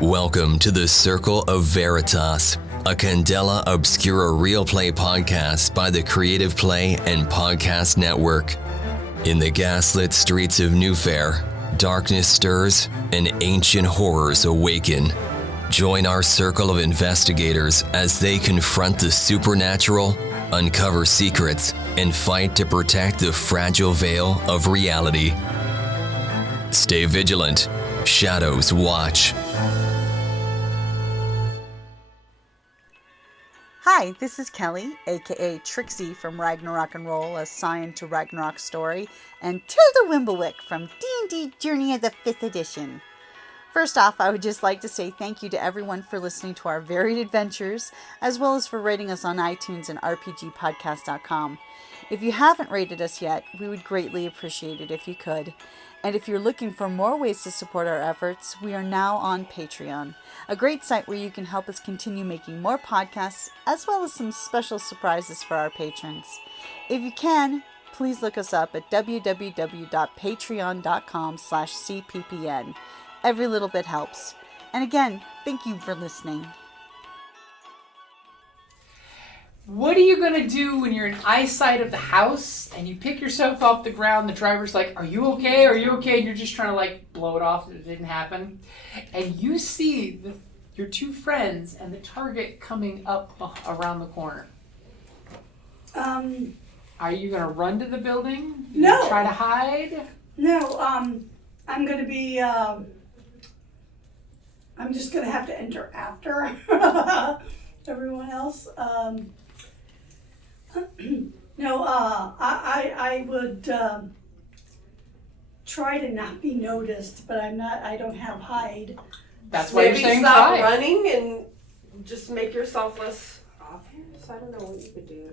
Welcome to the Circle of Veritas, a Candela Obscura Realplay podcast by the Creative Play and Podcast Network. In the gaslit streets of Newfaire, darkness stirs and ancient horrors awaken. Join our circle of investigators as they confront the supernatural, uncover secrets, and fight to protect the fragile veil of reality. Stay vigilant. Shadows watch. Hi, this is Kelly, aka Trixie from Ragnarok and Roll, a Scion to Ragnarok story, and Tilda Wimblewick from D&D Journey of the 5th Edition. First off, I would just like to say thank you to everyone for listening to our varied adventures, as well as for rating us on iTunes and rpgpodcast.com. If you haven't rated us yet, we would greatly appreciate it if you could. And if you're looking for more ways to support our efforts, we are now on Patreon, a great site where you can help us continue making more podcasts, as well as some special surprises for our patrons. If you can, please look us up at www.patreon.com/cppn. Every little bit helps. And again, thank you for listening. What are you going to do when you're in eyesight of the house and you pick yourself off the ground? The driver's like, are you okay? Are you okay? And you're just trying to blow it off that it didn't happen. And you see your two friends and the target coming up around the corner. Are you going to run to the building? No. Try to hide? No, I'm going to be, I'm just going to have to enter after everyone else. I would try to not be noticed, but I don't have hide. That's why you're saying stop try. running and just make yourself less obvious. I don't know what you could do.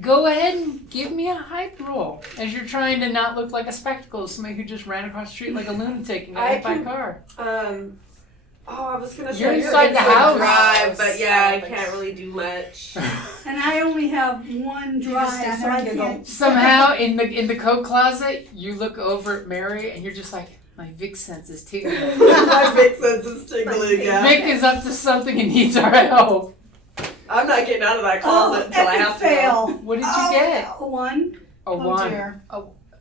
Go ahead and give me a hide roll as you're trying to not look like a spectacle, somebody who just ran across the street like a lunatic and got hit by a car. I was gonna say You're inside the house. Drive, but yeah, I can't really do much. And I only have one drive, so I can't. Somehow, in the coat closet, you look over at Mary and you're just like, my Vic sense is tingling. My Vic sense is tingling, yeah. Vic is up to something and needs our help. I'm not getting out of that closet until I have to fail. What did you get? A 1. A 1. Dear.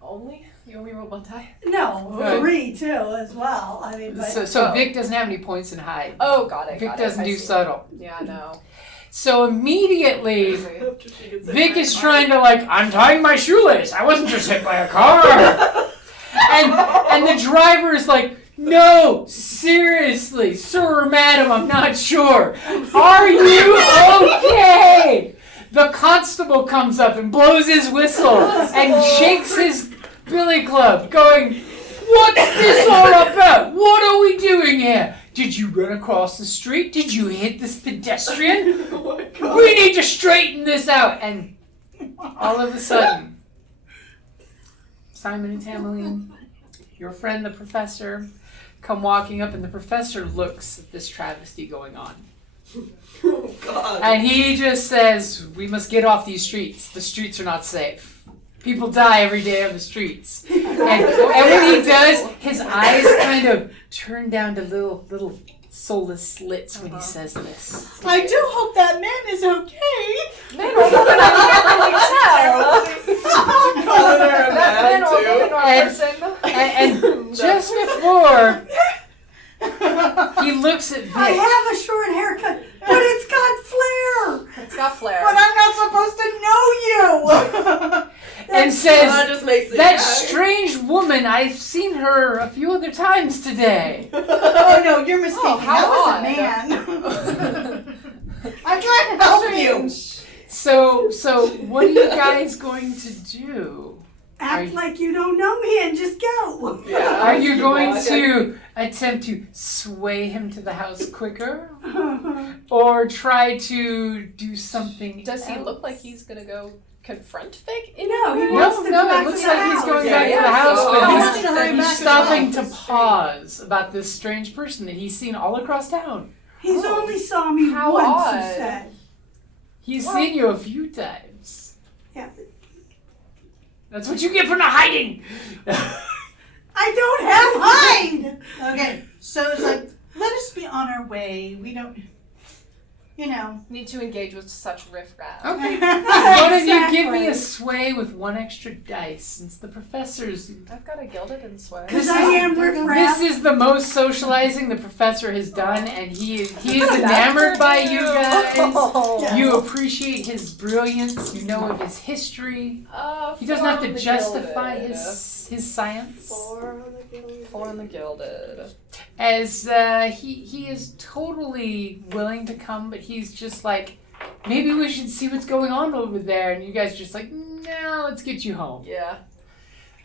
Only? You only rolled one die? No, Good. 3 too as well. I mean, but So Vic doesn't have any points in hide. Oh, got it. Vic doesn't do subtle. Yeah, no. So immediately, Vic is trying to I'm tying my shoelace. I wasn't just hit by a car. and the driver is like, no, seriously, sir or madam, I'm not sure. Are you okay? The constable comes up and blows his whistle and shakes his billy club, going, what's this all about? What are we doing here? Did you run across the street? Did you hit this pedestrian? Oh my God. We need to straighten this out. And all of a sudden, Simon and Tamerlane, your friend the professor, come walking up, and the professor looks at this travesty going on. Oh, God. And he just says, we must get off these streets. The streets are not safe. People die every day on the streets. And when he does, his eyes kind of turn down to little soulless slits when he says this. I do hope that man is okay. Man or woman, I can't really tell. Calling her a man, too. And just before he looks at Vic. I have a short haircut, but it's got flair. It's got flair. But I'm not supposed to know you. And says, That just makes it that gag. strange woman, I've seen her a few other times today. Oh no, you're mistaken. how That was a man. I'm trying to help you. So what are you guys going to do? Act like you don't know me and just go. Yeah. Are you going to attempt to sway him to the house quicker? Or try to do something Does he else? look like he's gonna go confront Vic? No, he wants to go No, back it looks to the like he's house. going Yeah, back to yeah, the house, so- but I he's, want you to hurry he's back to the stopping to house. pause about this strange person that he's seen all across town. He's only saw me How once, odd. he said. He's seen you a few times. Yeah. That's what you get for not hiding. I don't have hide. Okay, so it's like, let us be on our our way. We don't, you know. Need to engage with such riffraff. Okay. Why don't you give me a sway with 1 extra dice, since the professor's... I've got a gilded and sway. Because I am riffraff. This is the most socializing the professor has done, and he is enamored by you guys. Oh. You appreciate his brilliance. You know of his history. He doesn't have to justify his science. 4 on the gilded. As he is totally willing to come, but he's just like, maybe we should see what's going on over there. And you guys are just like, no, let's get you home. Yeah.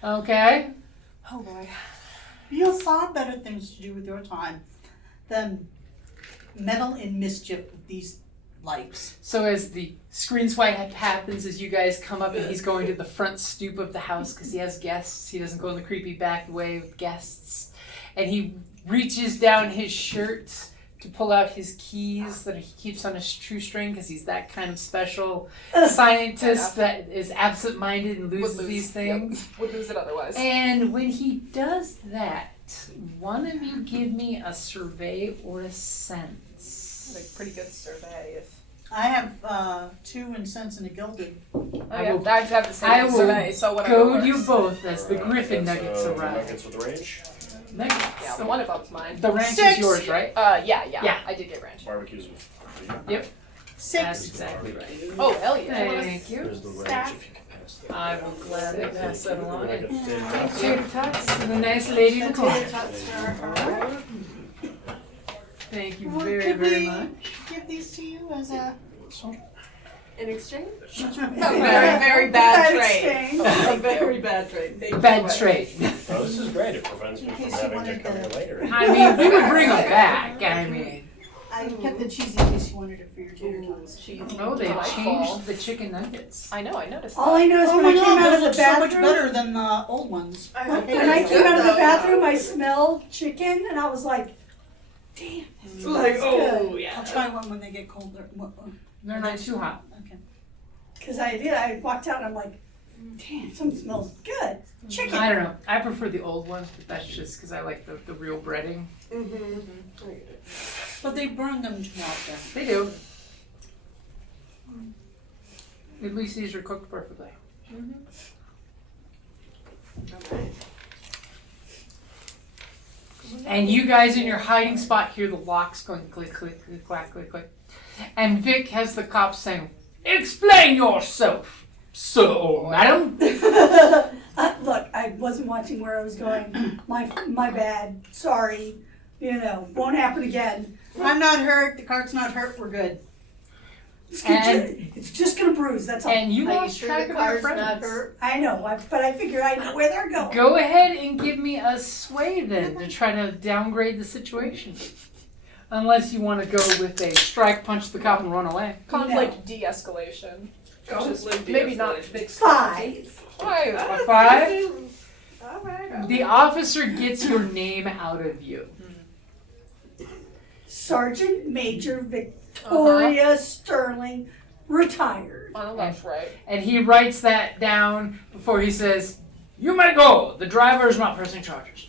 Okay? Oh boy. You have far better things to do with your time than meddle in mischief with these lights. So as the screen swipe happens, as you guys come up, and he's going to the front stoop of the house because he has guests. He doesn't go in the creepy back way with guests. And he reaches down his shirt to pull out his keys that he keeps on his shoestring because he's that kind of special scientist that is absent-minded and loses these things. Yep. Would lose it otherwise. And when he does that, one of you give me a survey or a sense. Like pretty good survey. If I have 2 in sense and a gilded. I will- I have the same I will survey, so whatever goad works. you both as the Griffin That's, Nuggets arrive. Nuggets with range. Nuggets. Yeah, the one above mine. The ranch 6. is yours, right? Yeah. I did get ranch. Barbecues with Yep. 6. That's exactly right. Oh, hell yeah. Thank you. There's the range Staff. if you can pass that. I will gladly pass that along. I got potato tots. Tater tots and the nice lady in the corner. Potato tots for her. Thank you Well, very, could very we much. give these to you as a In exchange? Very, very bad trade. exchange? A very bad trade. Thank you Bad so much. trade. Oh, this is great. It prevents me In from case you having to wanted come the- here later. I mean, we would bring them back. I mean, I kept the cheese in case you wanted it for your tater tots. oh, they Delightful. changed the chicken nuggets. I know, I noticed All I noticed Oh when my I came god, out that of the looks so much bathroom, better than the old ones. when I came out of the bathroom, I smelled chicken, and I was like, "Damn, this Like, smells oh, good." yeah. I'll try one when they get colder. They're not too hot. Okay. Because I walked out, and I'm like, "Damn, something smells good." Chicken. I don't know. I prefer the old ones, but that's just because I like the real breading. Mm-hmm. But they burn them too often. They do. At least these are cooked perfectly. And you guys in your hiding spot hear the locks going click, click, click, clack, click, click. And Vic has the cops saying, "Explain yourself, sir, madam." Look, I wasn't watching where I was going. My bad. Sorry. Won't happen again. I'm not hurt. The cart's not hurt. We're good. It's just gonna bruise. That's all. And you Are you lost sure track the of your car's not friends. hurt? I know, but I figure I know where they're going. Go ahead and give me a sway then to try to downgrade the situation. Unless you want to go with a strike, punch the cop, and run away. conflict de-escalation. Maybe not big 5. Five. A 5? Alright. The officer gets your name out of you. Sergeant Major Victoria Sterling, retired. On the left, right. And he writes that down before he says, "You may go. The driver is not pressing charges."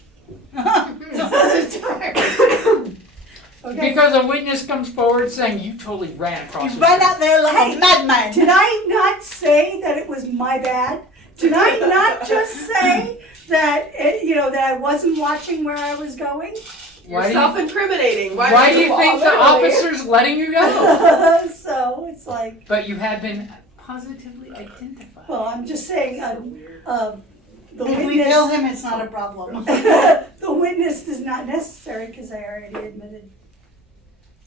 Okay. Because a witness comes forward saying you totally ran across You the ran street." out there like a madman. Did I not say that it was my bad? Did I not just say that that I wasn't watching where I was going? You're Why do you- self-incriminating. Why do you think the literally. officer's letting you go? So it's like, But you have been positively identified. well, I'm just saying, the If we kill witness, him, it's not a problem. the witness is not necessary because I already admitted.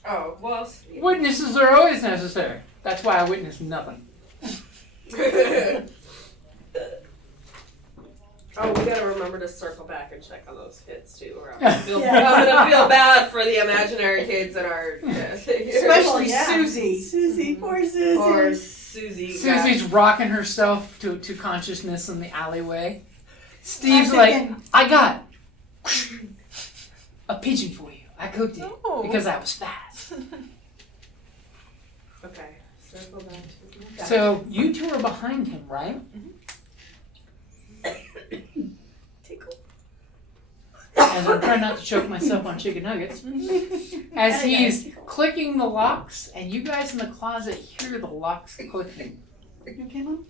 Oh, well. Witnesses are always necessary. That's why I witnessed nothing. Oh, we gotta remember to circle back and check on those hits too. Or I'm gonna feel, Yeah. I'm gonna feel bad for the imaginary kids that are. Especially Yeah. Susie. Susie, poor Susie. Or Susie. Susie's rocking herself to consciousness in the alleyway. Steve's I'm like, thinking- "I got a pigeon for you. I cooked it Oh. because I was fast." Okay, circle back to. So you two are behind him, right? Tickle. And as I'm trying not to choke myself on chicken nuggets, as he's clicking the locks, and you guys in the closet hear the locks clicking. You okay, Mom?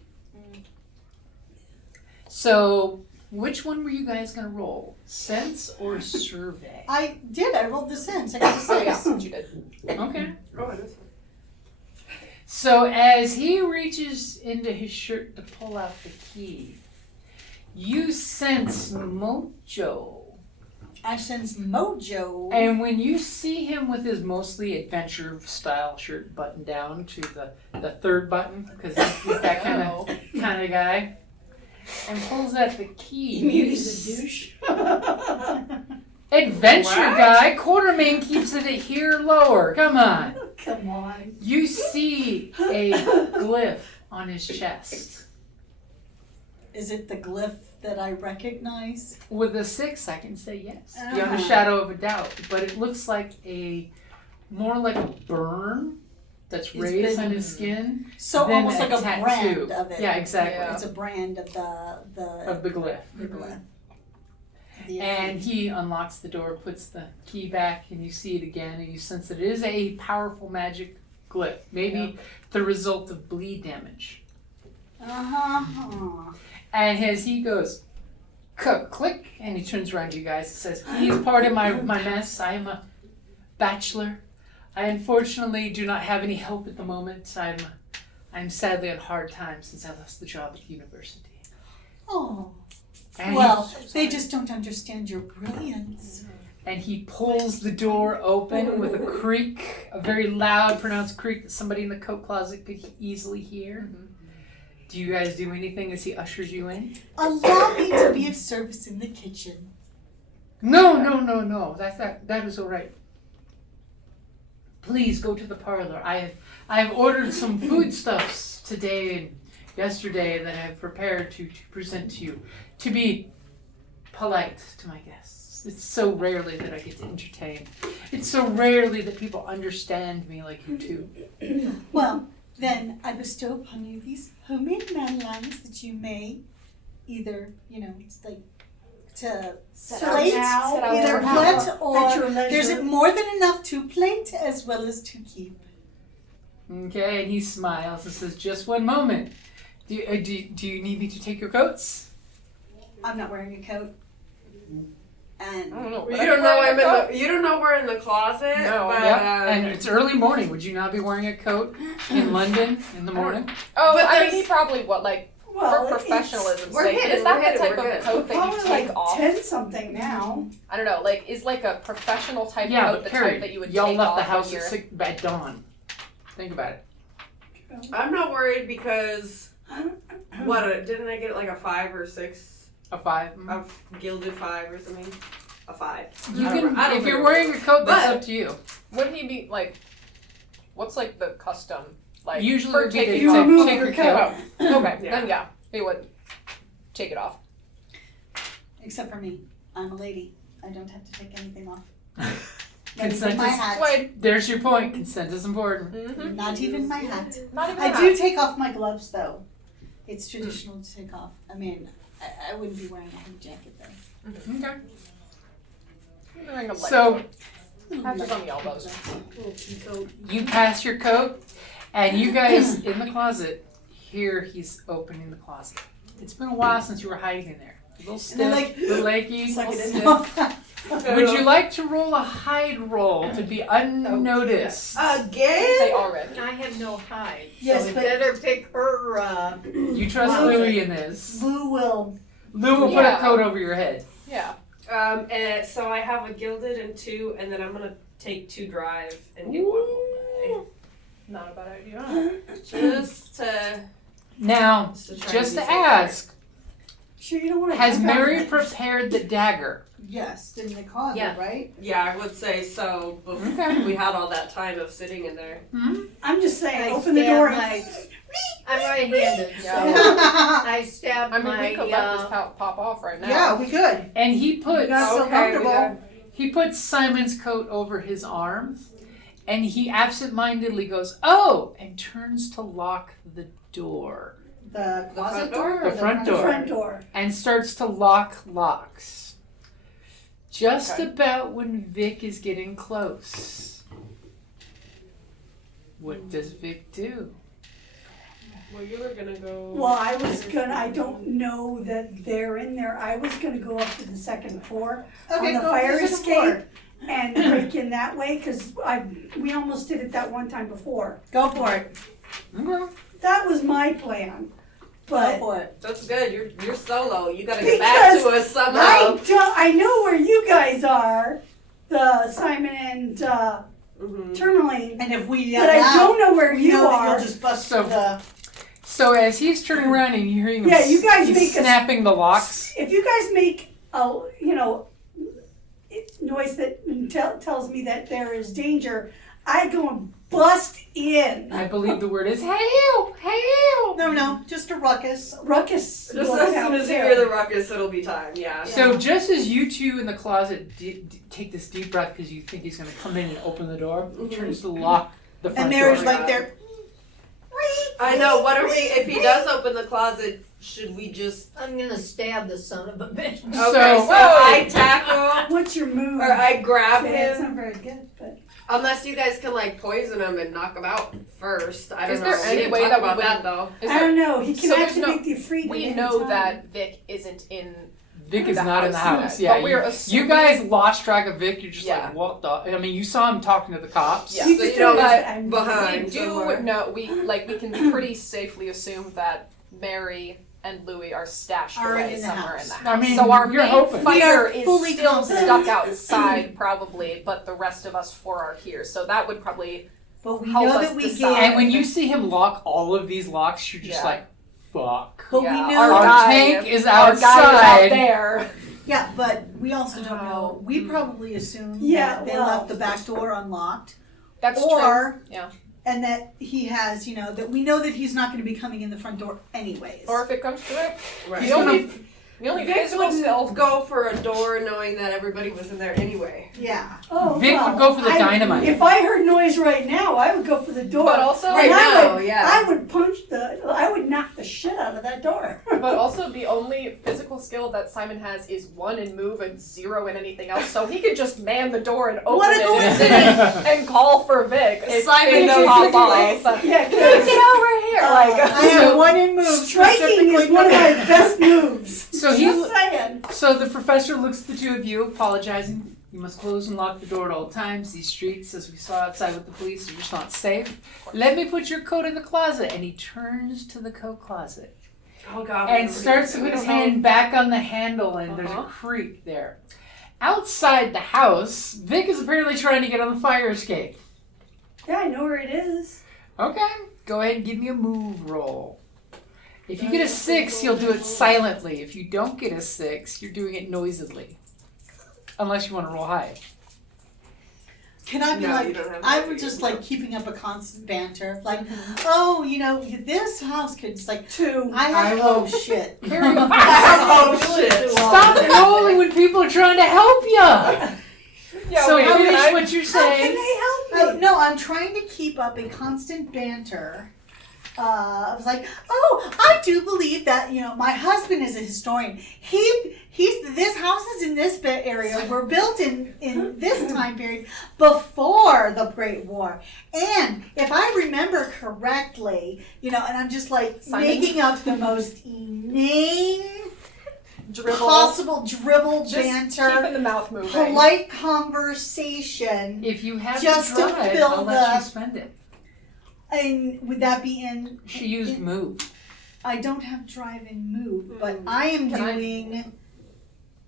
So, which one were you guys going to roll? Sense or survey? I did. I rolled the sense. I got a Oh, yeah, 6. you did. Okay. Oh, it is. So as he reaches into his shirt to pull out the key, you sense mojo. I sense mojo. And when you see him with his mostly adventure style shirt buttoned down to the third button, because he's that kind of guy, and pulls out the key. You mean he's a douche? Adventure guy, Quartermain keeps it a here lower. Come on. Come on. You see a glyph on his chest. Is it the glyph that I recognize? With a 6, I can say yes, beyond a shadow of a doubt. But it looks like more like a burn that's It's raised been- on his skin. So Then almost a like a tattoo. brand of it. Yeah, exactly. Yeah. It's a brand of the Of the glyph. glyph. And he unlocks the door, puts the key back, and you see it again, and you sense that it is a powerful magic glyph. Maybe the result of bleed damage. Uh-huh. And as he goes, click, and he turns around to you guys and says, he's part of my mess. I am a bachelor. I unfortunately do not have any help at the moment. I'm sadly on hard times since I lost the job at the university. Oh. And Well, they just don't understand your brilliance. And he pulls the door open with a creak, a very loud, pronounced creak that somebody in the coat closet could easily hear. Do you guys do anything as he ushers you in? Allow me to be of service in the kitchen. No. That is all right. Please go to the parlor. I have ordered some foodstuffs today and yesterday that I have prepared to present to you, to be polite to my guests. It's so rarely that I get to entertain. It's so rarely that people understand me like you two. Well, then I bestow upon you these homemade manlines that you may either, it's like to plate, now, either or plate at or your leisure. there's more than enough to plate as well as to keep. Okay, and he smiles and says, "Just one moment. Do you need me to take your coats?" I'm not wearing a coat. And I don't know. You don't know you don't know we're in the closet. No. But, Yep. And it's early morning. Would you not be wearing a coat in London in the morning? Oh, But I mean, there's- he probably Well, for professionalism's We're sake. hidden, Is that we're the hidden, type we're of good. coat that you probably take like off? 10 something now. I don't know. Like, is like a professional type Yeah, coat but the Carrie, type that you would y'all take left off the house when you're... at dawn. Think about it. I'm not worried because didn't I get like a 5 or 6? A 5. A gilded 5 or something? A 5. You I don't can, remember. if you're wearing a coat, that's But- up to you. Would he be like? What's like the custom? Like Usually for it'd be to taking You off. remove take your your coat. Okay, Yeah. then yeah, he would take it off. except for me, I'm a lady. I don't have to take anything off. Not Consent even my is, hat. Wait. there's your point. Consent is important. Mm-hmm. Not even my hat. Not even I that. do take off my gloves though. It's traditional to take off. I mean, I wouldn't be wearing a hood jacket though. Okay. You're wearing a So patches on the elbows. you pass your coat, and you guys in the closet hear he's opening the closet. It's been a while since you were hiding in there. A little stiff, And they're like, a little achy, a Suck little it stiff. in. Would you like to roll a hide roll to be unnoticed? Again? They already. I have no hide. Yes, so we but- better pick her. You trust Well, Louie in this. Lou will. Lou will put a Yeah. coat over your head. Yeah. And so I have a gilded and 2, and then I'm gonna take 2 drive and get 1 more Not a bad idea. day. Just to Now, try just and to be safe. ask, Sure you don't want to has Mary prepared the dagger? Yes, in the closet, Yeah. right? Yeah, I would say so. Before Okay. we had all that time of sitting in there. I'm just saying, I open the stab door. my- I'm right-handed, so Yeah. I stab I mean, my. we could let this pop off right now. Yeah, we could. And he puts You guys feel Okay, we comfortable? got- he puts Simon's coat over his arm, and he absentmindedly goes, "Oh," and turns to lock the door The closet front door? door? or The front The door. front door. and starts to lock locks. Just Okay. about when Vic is getting close. What does Vic do? Well, you were gonna go. Well, I don't know that they're in there. I was gonna go up to the second floor on the go fire to the second floor. escape and break in that way, because we almost did it that one time before. Go for it. Okay. That was my plan. Go But for it. That's good. You're solo. You gotta get back to us somehow. I know where you guys are, the Simon and Tourmaline, And if we yell but I out, don't know where we you know that are. you'll just bust So- the... So as he's turning around and you're hearing him Yeah, you guys he's make a- snapping the locks. If you guys make a noise that tells me that there is danger, I go and bust in. I believe the word is help, help. No, just a ruckus. Ruckus. Just will as count soon as you too. hear the ruckus, it'll be time. Yeah. So just as you two in the closet take this deep breath because you think he's going to come in and open the door, he turns to lock the front And Mary's door. like there. I know. What are we? If he does open the closet, should we just? I'm gonna stab the son of a bitch. Okay. So- So I tackle What's your move? or I grab Yeah, it's him. not very good, but Unless you guys can like poison him and knock him out first. I don't Is know. there We any didn't way talk that we about would- that though? Is I there, don't know. He can so there's activate the freedom. we know that Vic isn't in. Vic is the not in the house. yet, Yeah, but we're you assuming. guys lost track of Vic. You're just Yeah. like, what the? I mean, you saw him talking to the cops. Yeah. You So just you know don't that I'm behind. We somewhere. do know we can pretty safely assume that Mary and Louis are stashed Are away in the somewhere house. in the house. I mean, so our you're main hoping. We fighter are is fully still confident. stuck outside, probably, but the rest of us four are here. So that would probably. But we Help know us that we decide. And get. when you see him lock all of these locks, you're just Yeah. like, fuck. But Yeah, we Our know. tank is Our guy is out outside. there. Yeah, but we also don't know. We probably assume Yeah, that they well- left the back door unlocked, That's or true. Yeah. and that he has, that we know that he's not going to be coming in the front door anyways. Or if it comes to it, Right. the only Vic physical wouldn't skill. go for a door knowing that everybody was in there anyway. Yeah. Oh, Vic well, would go for the dynamite. If I heard noise right now, I would go for the door. But also, Right And now, yeah. I would I would knock the shit out of that door. but also the only physical skill that Simon has is 1 in move and 0 in anything else. So he could just man the door and open What a it coincidence! and call for Vic. If Simon Vic knows pop his off. place. Yeah, Get over here! I have one in move. striking is one of my best moves. So he- Just saying. So the professor looks at the two of you, apologizing. You must close and lock the door at all times. These streets, as we saw outside with the police, are just not safe. Let me put your coat in the closet. And he turns to the coat closet Oh God. and starts to put his hand back on the handle, and there's a creak there. Outside the house, Vic is apparently trying to get on the fire escape. Yeah, I know where it is. Okay, go ahead and give me a move roll. If you get a 6, you'll do it silently. If you don't get a 6, you're doing it noisily. Unless you want to roll high. Can I be No, you like, don't have I'm to. just like keeping up a constant banter. Like, oh, this house could just like, 2. I have, I oh will- shit. Oh shit. Stop rolling when people are trying to help you. Yeah, So wait, finish can I- what you're How can saying. they help me? No, I'm trying to keep up a constant banter. I was like, oh, I do believe that, my husband is a historian. This houses in this area were built in this time period before the Great War. And if I remember correctly, and I'm just like Simon? making up the most inane Dribble. possible dribble Just banter, keeping the mouth moving. polite conversation. If you have Just to to drive, fill I'll let the- you spend it. And would that be in? She used move. I don't have drive and move, but I am Can I- doing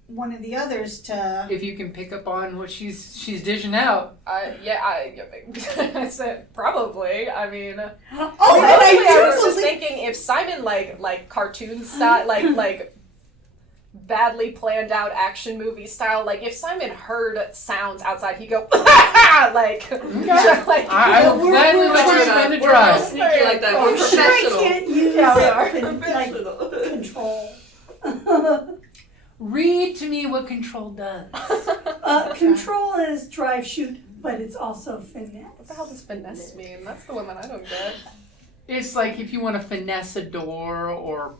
one of the others to. If you can pick up on what she's dishing out. I said probably. I mean, Oh, and honestly, I was do just believe- thinking if Simon like cartoon style, like badly planned out action movie style, like if Simon heard sounds outside, he'd go like, like I will we're- gladly we're- let you we're- spend a We're real drive. sneaky like that. We're I'm sure I professional. can't use Yeah, we are. control. Read to me what control does. Control is drive, shoot, but it's also finesse. What the hell does finesse mean? That's the one that I don't get. It's like if you want to finesse a door or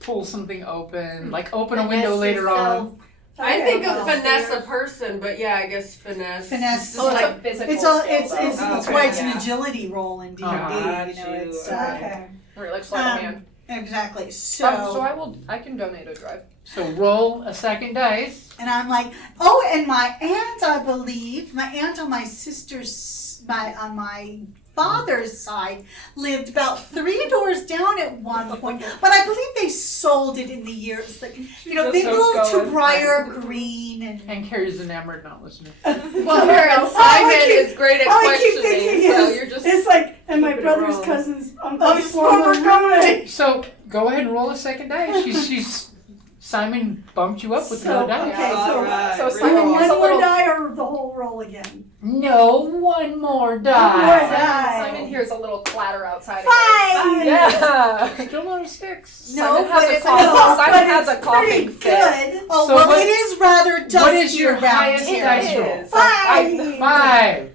pull something open, like open a Finesse window later yourself. on. I think of well, finesse a person, but yeah, I guess finesse. Finesse. Oh, it's like, like physical it's all. skill, It's though. that's Okay, why it's an yeah. agility roll in D&D. Got You know, you. it's Okay. Where you like sleight of hand. exactly. So I can donate a drive. So roll a second dice. And I'm like, oh, and my aunt, I believe, my aunt on my sister's, on my father's side, lived about 3 doors down at one point. But I believe they sold it in the years. Like, you know, they Just moved to going. Briar Green And Carrie's enamored, not listening. Well, Simon is great at all I keep questioning, thinking so is, you're just. it's like, and my keeping it brother's rolling. cousin's Oh, uncle's former roommate. So go ahead and roll a second dice. She's Simon bumped you up with So, no dice. okay, so Alright, so really So Simon cool. here's one a more little- die or the whole roll again? No, one more One more die. die. Simon hears a little clatter outside. Five! Yeah. Still not a 6. No, Simon but has a it's cough. no, Simon but has a it's coughing pretty fit. good. Oh, So well, what- it is rather dusty what is your around highest here. dice roll? It is. Five! 5.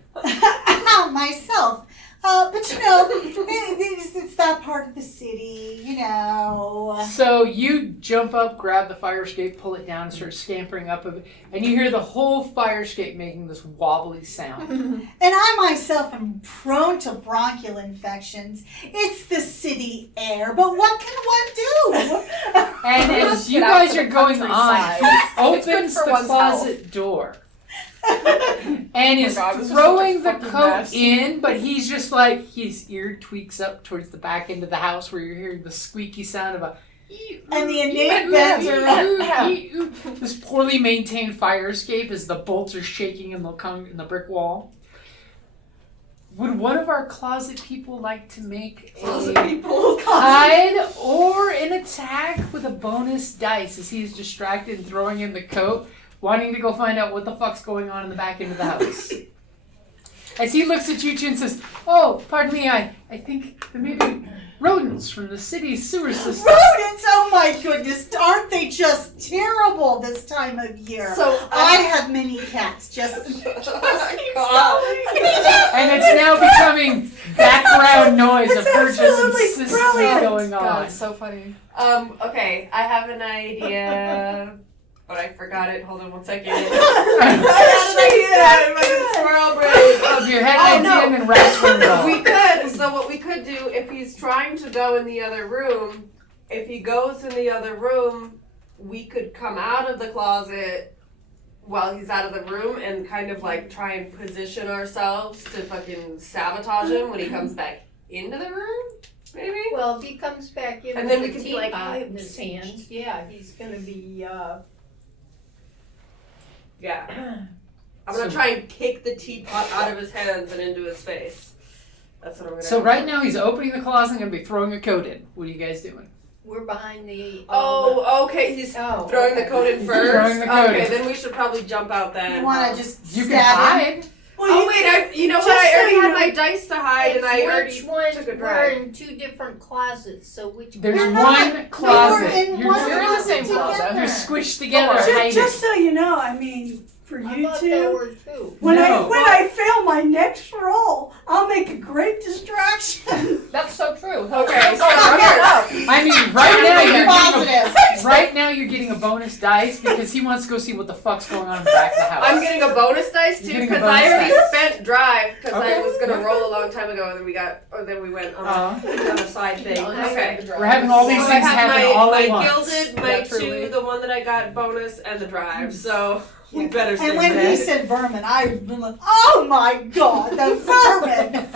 Ow, myself. But you know, it's that part of the city, you know. So you jump up, grab the fire escape, pull it down, and start scampering up of it, and you hear the whole fire escape making this wobbly sound. And I myself am prone to bronchial infections. It's the city air, but what can one do? And as you Get out guys to are the going on, countryside. he It's good opens for the one's closet door and is God, this is throwing such a the fucking coat mess. in, but he's just like, his ear tweaks up towards the back end of the house where you're hearing the squeaky sound of a And the innate bends are this poorly maintained fire escape as the bolts are shaking in the brick wall. Would one of our closet people like to make a hide or an attack with a bonus dice as he is distracted and throwing in the coat, wanting to go find out what the fuck's going on in the back end of the house? As he looks at you two and says, "Oh, pardon me, I think there may be rodents from the city's sewer system." rodents! Oh my goodness, aren't they just terrible this time of year? So I have many cats, just And it's now becoming background noise of her just absolutely insistently brilliant. going on. God, it's so funny. Okay, I have an idea, but I forgot it. Hold on one second. Squirrel brain. Of your head Oh, idea no. and then rats from We could. So what we could do, if he's trying to go in the other room, if he goes in the other room, we could come out of the closet while he's out of the room and kind of like try and position ourselves to fucking sabotage him when he comes back into the room. Maybe. Well, if he comes back in And with then we a can be like, teapot "Hi, in his hands, yeah, he's gonna be, Yeah. I'm gonna try and kick the teapot out of his hands and into his face. That's what I'm gonna So do. right now he's opening the closet and going to be throwing a coat in. What are you guys doing? we're behind the. Oh, okay. He's Oh, throwing the okay. coat in He's first. throwing the coat okay, in. then we should probably jump out then. you want to just You can stab him. hide. Oh wait, you know what? Just I already so you had know- my dice to hide, and I already Which one? took a We're drive. in 2 different closets, so which There's We're one? not. one closet. No, we're in You're, one You're in the same closet closet. you're together. squished together. Don't worry. hiding. Just so you know, I mean, for I you thought there two, were 2. when No. I fail my next roll, I'll make a great distraction. That's so true. Okay, so I mean, right now you're Positive. right now you're getting a bonus dice because he wants to go see what the fuck's going on in the back of the house. I'm getting a bonus dice You're too getting a because I bonus already dice. spent drive because Okay. I was gonna roll a long time ago, and then we went on a side thing. Okay. We're having all these So I things have happen my, all my at once. gilded, my Yeah, truly. 2, the one that I got bonus, and the drive. So we better stay And when ready. he said vermin, I was like, oh my god, the vermin!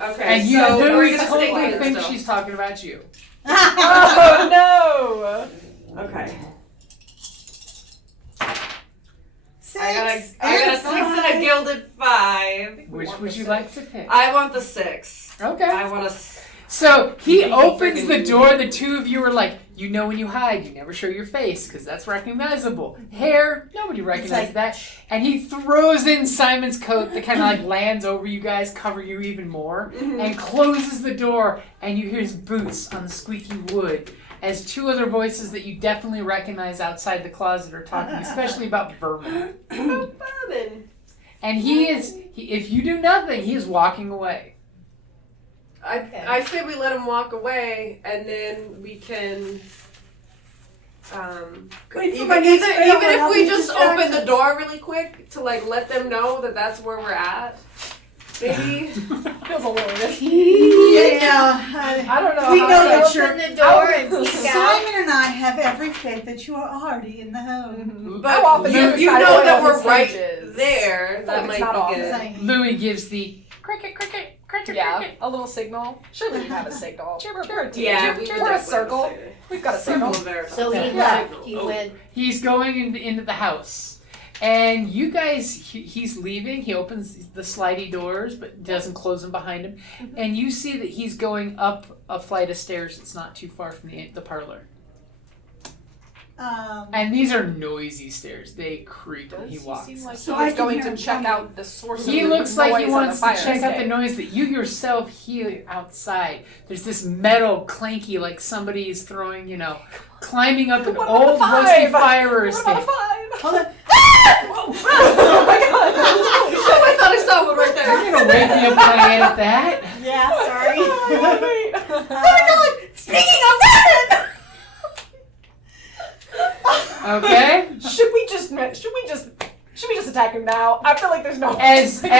Okay, And you so are we literally gonna stay totally hidden think still? she's talking about you. Oh no! Okay. Six I got a and 6 and a gilded 5. Which would you like to pick? I want the 6. Okay. I want a. So he Freaking opens the door. The two of you are like, you know, when you hide, you never show your face because that's recognizable. Hair, nobody recognizes like- that. And he throws in Simon's coat that kind of like lands over you guys, cover you even more, and closes the door. And you hear his boots on the squeaky wood as 2 other voices that you definitely recognize outside the closet are talking, especially about vermin. Vermin. And if you do nothing, he is walking away. I say we let him walk away, and then we can Wait for Even my next fail and if I'll we be just open the distracted. door really quick to like let them know that that's where we're at. Maybe. Feels a little risky. Yeah. I don't know. We how know to- that you're- Open the door and peek out. Simon and I have every faith that you are already in the home. But How often you, does you this guy know oil that we're his right hinges? there. That It's might not be often. good. Louis gives the cricket, cricket, cricket, Yeah, cricket. a little signal. Surely we have a signal. We're a team. Yeah, we We're a circle. We've got a Circle signal. of Veritas. So he Yeah. left. He went. He's going into the house. And you guys, he's leaving. He opens the slidey doors, but doesn't close them behind him. And you see that he's going up a flight of stairs that's not too far from the parlor. And these are noisy stairs. They creak when he Does walks. he seem like So he I was can going hear to him check coming. out the source of He the looks like he noise on wants the to fire check out the escape. noise that you yourself hear outside. There's this metal clanky, like somebody is throwing, climbing up an What about old the rusty five? fire What about a escape. 5? Hold on. Oh my god! Oh, I thought I saw one right there. You're gonna wake me up when I edit that. Yeah, sorry. Oh Oh my god! Speaking of that! Okay. Should we just attack him now? I feel like there's no. As you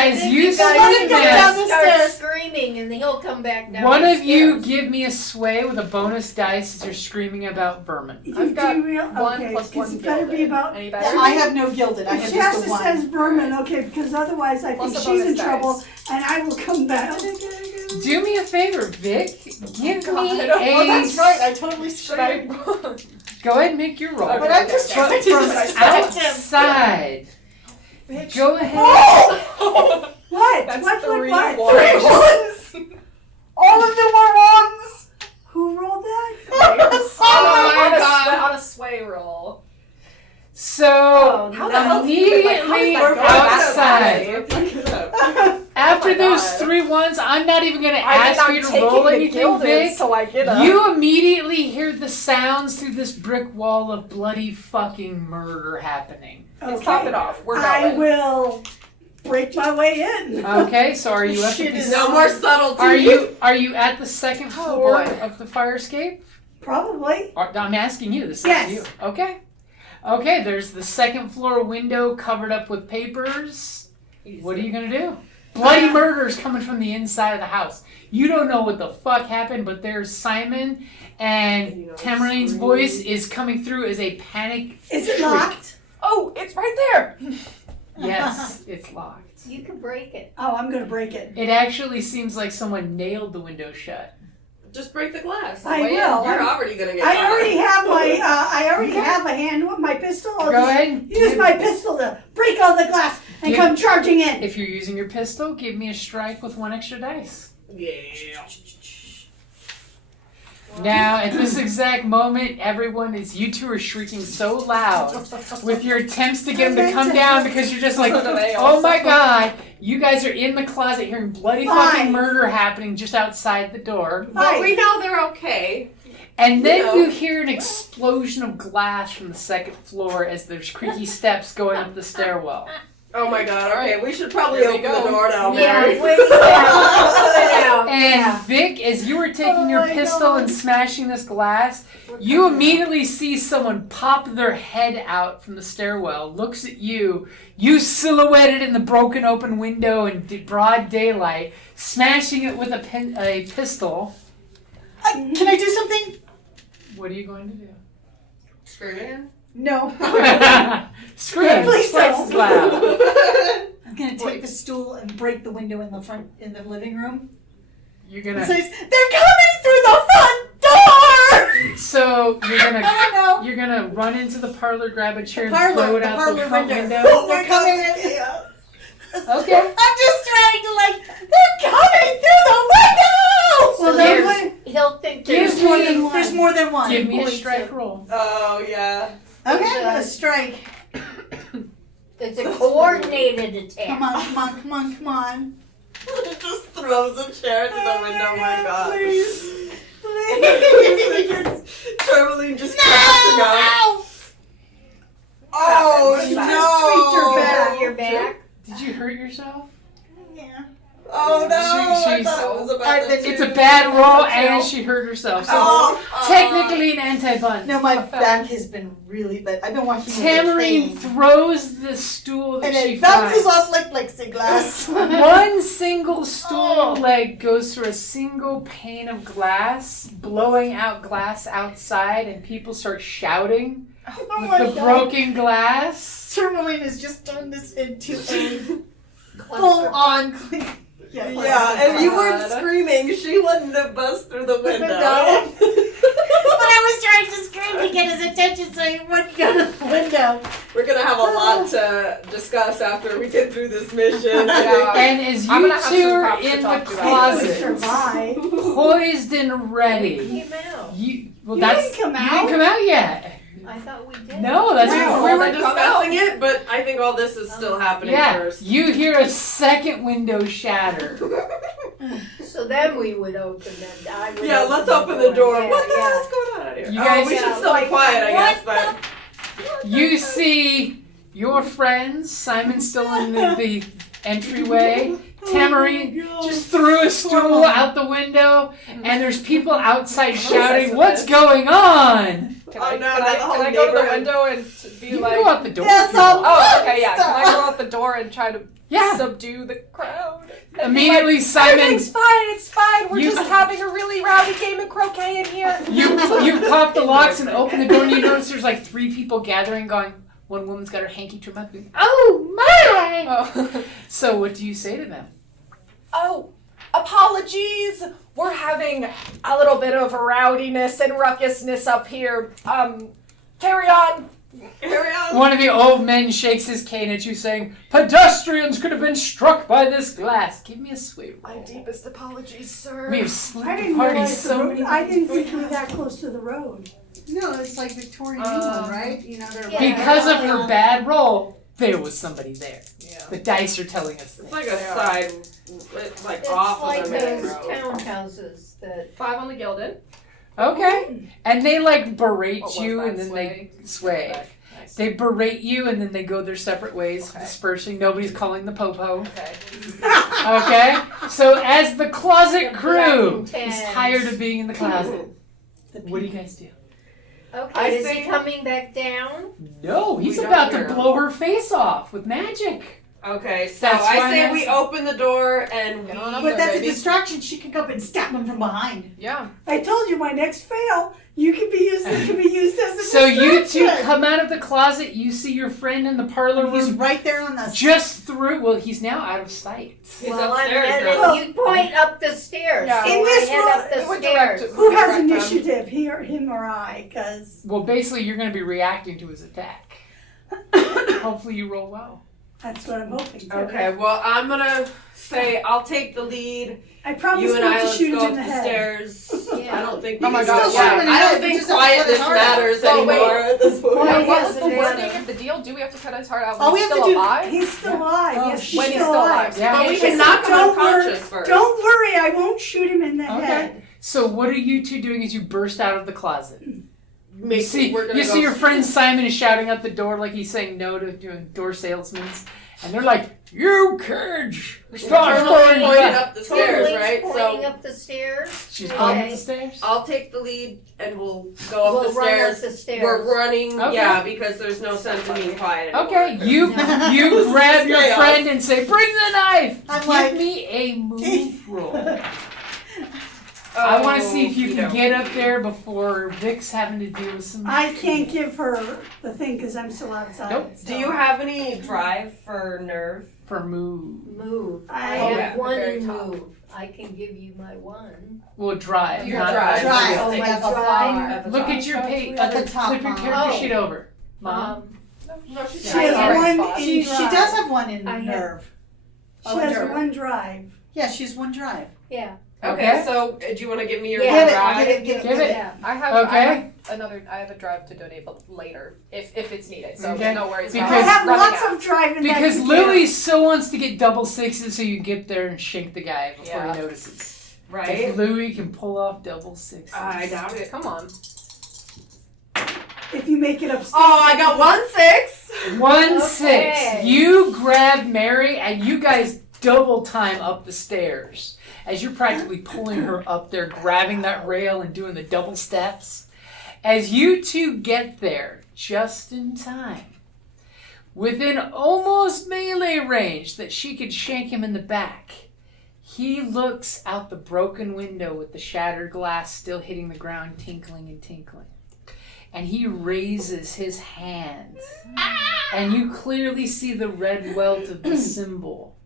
Let him go down see the Start stairs. screaming, and then he'll come back down. one the of you stairs. give me a sway with a bonus dice as you're screaming about vermin. I've got Do you real- 1 okay, plus 'cause 1 it better be gilded. about. Any better? I have no gilded. I have If just Shasta the one. says vermin, okay, because otherwise I Plus think a she's in bonus trouble dice. and I will come back. Do me a favor, Vic. Give God. me Well, a. That's right. I totally Should I? screwed. Go ahead and make your roll. Okay. But I'm just trying to From distract him. outside. Go ahead. What? That's what? 3 What? ones. 3 ones? All of them were ones. Who rolled that? Oh my God. On a sway roll. So How the hell? immediately How does that outside, after Oh my those God. 3 ones, I'm not even going to I ask mean, you I'm to roll taking the anything, gilded, Vic. so I get a. You immediately hear the sounds through this brick wall of bloody fucking murder happening. Let's top it off. We're I going. will break my way in. Okay, so are you up Shit at is the, No more subtlety. are you at the second Oh, floor boy. of the fire escape? Probably. I'm asking you. This is Yes. you. Okay. Okay, there's the second floor window covered up with papers. What are you going to do? Bloody murders coming from the inside of the house. You don't know what the fuck happened, but there's Simon, and Tamarine's voice is coming through as a panic. Is it locked? Oh, it's right there. Yes, it's locked. You can break it. Oh, I'm gonna break it. It actually seems like someone nailed the window shut. Just break the glass. I Well, will. You're already gonna get I caught. already have my. I already have a hand with my pistol. I'll Go just ahead. and use give- my pistol to break all the glass and Give- come charging in. If you're using your pistol, give me a strike with 1 extra dice. Yeah. Now, at this exact moment, you two are shrieking so loud with your attempts to get him to come down because you're just like, oh my god, you guys are in the closet hearing bloody fucking Fine. murder happening just outside the door. But we know they're okay. And then No. you hear an explosion of glass from the second floor as there's creaky steps going up the stairwell. Oh my god, okay, we should probably Here we open go. the door now, Yeah, Mary. wait down. And Vic, as you were taking your my pistol God. and smashing this glass, you immediately see someone pop their head out from the stairwell, looks at you, you silhouetted in the broken open window in broad daylight, smashing it with a pistol. Can I do something? What are you going to do? Screaming? No. Scream, Please twice don't. as loud. I'm gonna take the stool and break the window in the living room. You're It gonna. says, "They're coming through the front door!" So I know. you're gonna run into the parlor, grab a chair, and Parlor, throw it the out parlor the front window. window. They're coming in. Okay. I'm just trying to they're coming through the window! Well, Give- then He'll think Give there's me- more than one. There's more than one. Give me a Points strike of- roll. Oh, yeah. Okay, a strike. It's a coordinated attack. Come on, come on, come on, come on. It just throws a chair to the window, my god. Please. Please. Tourmaline just crashing out. Oh, She no. just tweaked her back. Your back. Did you hurt yourself? Yeah. Oh no! I she's- thought it was about I've the been- It's a two. bad roll, That's a and fail. she hurt herself. So Oh, it's technically an anti-bun. No, my back has been really bad. I've been watching Tamarine with throws the stool that and she it bounces finds. off like plexiglass. One single stool leg goes through a single pane of glass, blowing out glass outside, and people start shouting Oh with my the God. broken glass. Tourmaline has just turned this into a Cluster. full-on. Yeah, if you weren't screaming, she wouldn't have buzzed through the window. No. But I was trying to scream to get his attention so he wouldn't go to the window. We're gonna have a lot to discuss after we get through this mission. Yeah. And as I'm you gonna have two some are props to in the talk to about closet, Survive. poised and ready, Came out. you You that's didn't come you didn't out? come out yet. I thought we did. No, that's We we were were discussing it, but I think all this is still happening Yeah, first. you hear a second window shatter. So then we would open and I would Yeah, let's open the door. Yeah, What the hell yeah. is going on out here? You guys- we should Yeah, still be like, quiet, I guess, what but You see your friends, Simon's still in the entryway. Tamarine just threw a stool out the window, and there's people outside shouting, "What's going on?" Can Oh, I, no, can not I, the whole can I go to the neighborhood. window and be You can like, go out the door. Yes, if you want. oh, okay, yeah. Can I go out the door and try to Yeah. subdue the crowd? And be Immediately, like, Simon, everything's fine, it's fine. We're You- just having a really rowdy game of croquet in here. you pop the locks and open the door, and you notice there's like 3 people gathering, going. One woman's got her hanky to her mouth, going, "Oh my!" Oh. So what do you say to them? Oh, apologies. We're having a little bit of rowdiness and ruckusness up here. Carry on. carry on. One of the old men shakes his cane at you, saying, "Pedestrians could have been struck by this glass." Give me a sway My roll. deepest apologies, sir. We have I split the didn't party realize so the many road, I didn't think you were that close to the road. No, it's like Victorian England, right? You know, they're Yeah. Because of her bad roll, there was somebody there. Yeah. The dice are telling us It's that. like a side, like It's off like of the main those road. townhouses that 5 on the gilded. Okay. And they like berate What was you that, and then sway? they sway. Okay, nice. They berate you and then they go their separate ways, Okay. dispersing. Nobody's calling the popo. Okay. Okay? So as the closet The crew black and is tans. tired of being in the closet, what do you guys do? okay, I is think- he coming back down? No, he's We don't about hear to him. blow her face off with magic. Okay, so That's I why say that's- we open the door and Get on we. up But that's baby. a distraction. She could go up and stab him from behind. Yeah. I told you my next fail, you could be used. It could be used as a So you two distraction. come out of the closet, you see your friend in the parlor He's room right there on the. just through, well, he's now out of sight. He's well, upstairs I'm now. headed, you point up the stairs. Yeah. So In this I head room, up the we would stairs. direct- Who has Direct them. initiative? He or him or I? Because Well, basically, you're going to be reacting to his attack. Hopefully, you roll well. that's what I'm hoping. to. Okay, well, I'm gonna say I'll take the lead. I promise You and not I to let's shoot go him up in the the head. stairs. Yeah. I don't think. Oh my we God, can- yeah. I don't think quietness matters Oh, wait. anymore at this point. Why What was hasn't the it- wording of the deal? Do we have to cut his heart out All when we he's have to still do- alive? He's still alive. Oh, Yes, shit. he's When he's still still alive. alive. Yeah. But we Listen, can knock him don't worry- unconscious first. Don't worry, I won't shoot him in the Okay. head. So, what are you two doing as you burst out of the closet? You Maybe see, we're gonna you go see your friend Simon is shouting out the door like he's saying no to doing door salesmen. And they're like, "You kids! Stop Turn throwing pointed glass." up the stairs, Totally right? pointing So up the stairs. She's Okay. going up the stairs? I'll take the lead and we'll go up We'll the run stairs. up the stairs. We're running, Okay. yeah, because there's no sense in being quiet anymore. Okay, you No. you grab your chaos. friend and say, "Bring the knife." I'm Give like- me a move roll. I want to see if you can get up there before Vic's having to deal with some. I can't give her the thing because I'm still outside. Nope. so. Do you have any drive for nerve? for move. Move. I Oh, have yeah, one very in top. move. I can give you my one. Well, drive. Your not drive. Drive. Oh, They my have a drive. At the Look top. at your page. At the top, Flip your Mom. character Oh. sheet over. Mom. No, she's She fine. has Sorry. one Spot. in She drive. does have one in I have- nerve. She Oh, has nerve. one drive. Yeah, she's one drive. Yeah. Okay, Okay. so do you want to give me your Yeah. drive? Give it. Yeah. I have Okay. I have a drive to donate, but later if it's needed. So Okay. no worries. Because- I have running lots out. of drive in that Because computer. Lily so wants to get double sixes so you can get there and shake the guy before Yeah. he notices. Right? If Louis can pull off double sixes. I doubt it. Come on. If you make it upstairs. Oh, I got 1 6. 1 Okay. 6. You grab Mary and you guys double time up the stairs. As you're practically pulling her up there, grabbing that rail and doing the double steps. As you two get there, just in time, within almost melee range that she could shank him in the back, he looks out the broken window with the shattered glass still hitting the ground, tinkling and tinkling. And he raises his hand. And you clearly see the red welt of the symbol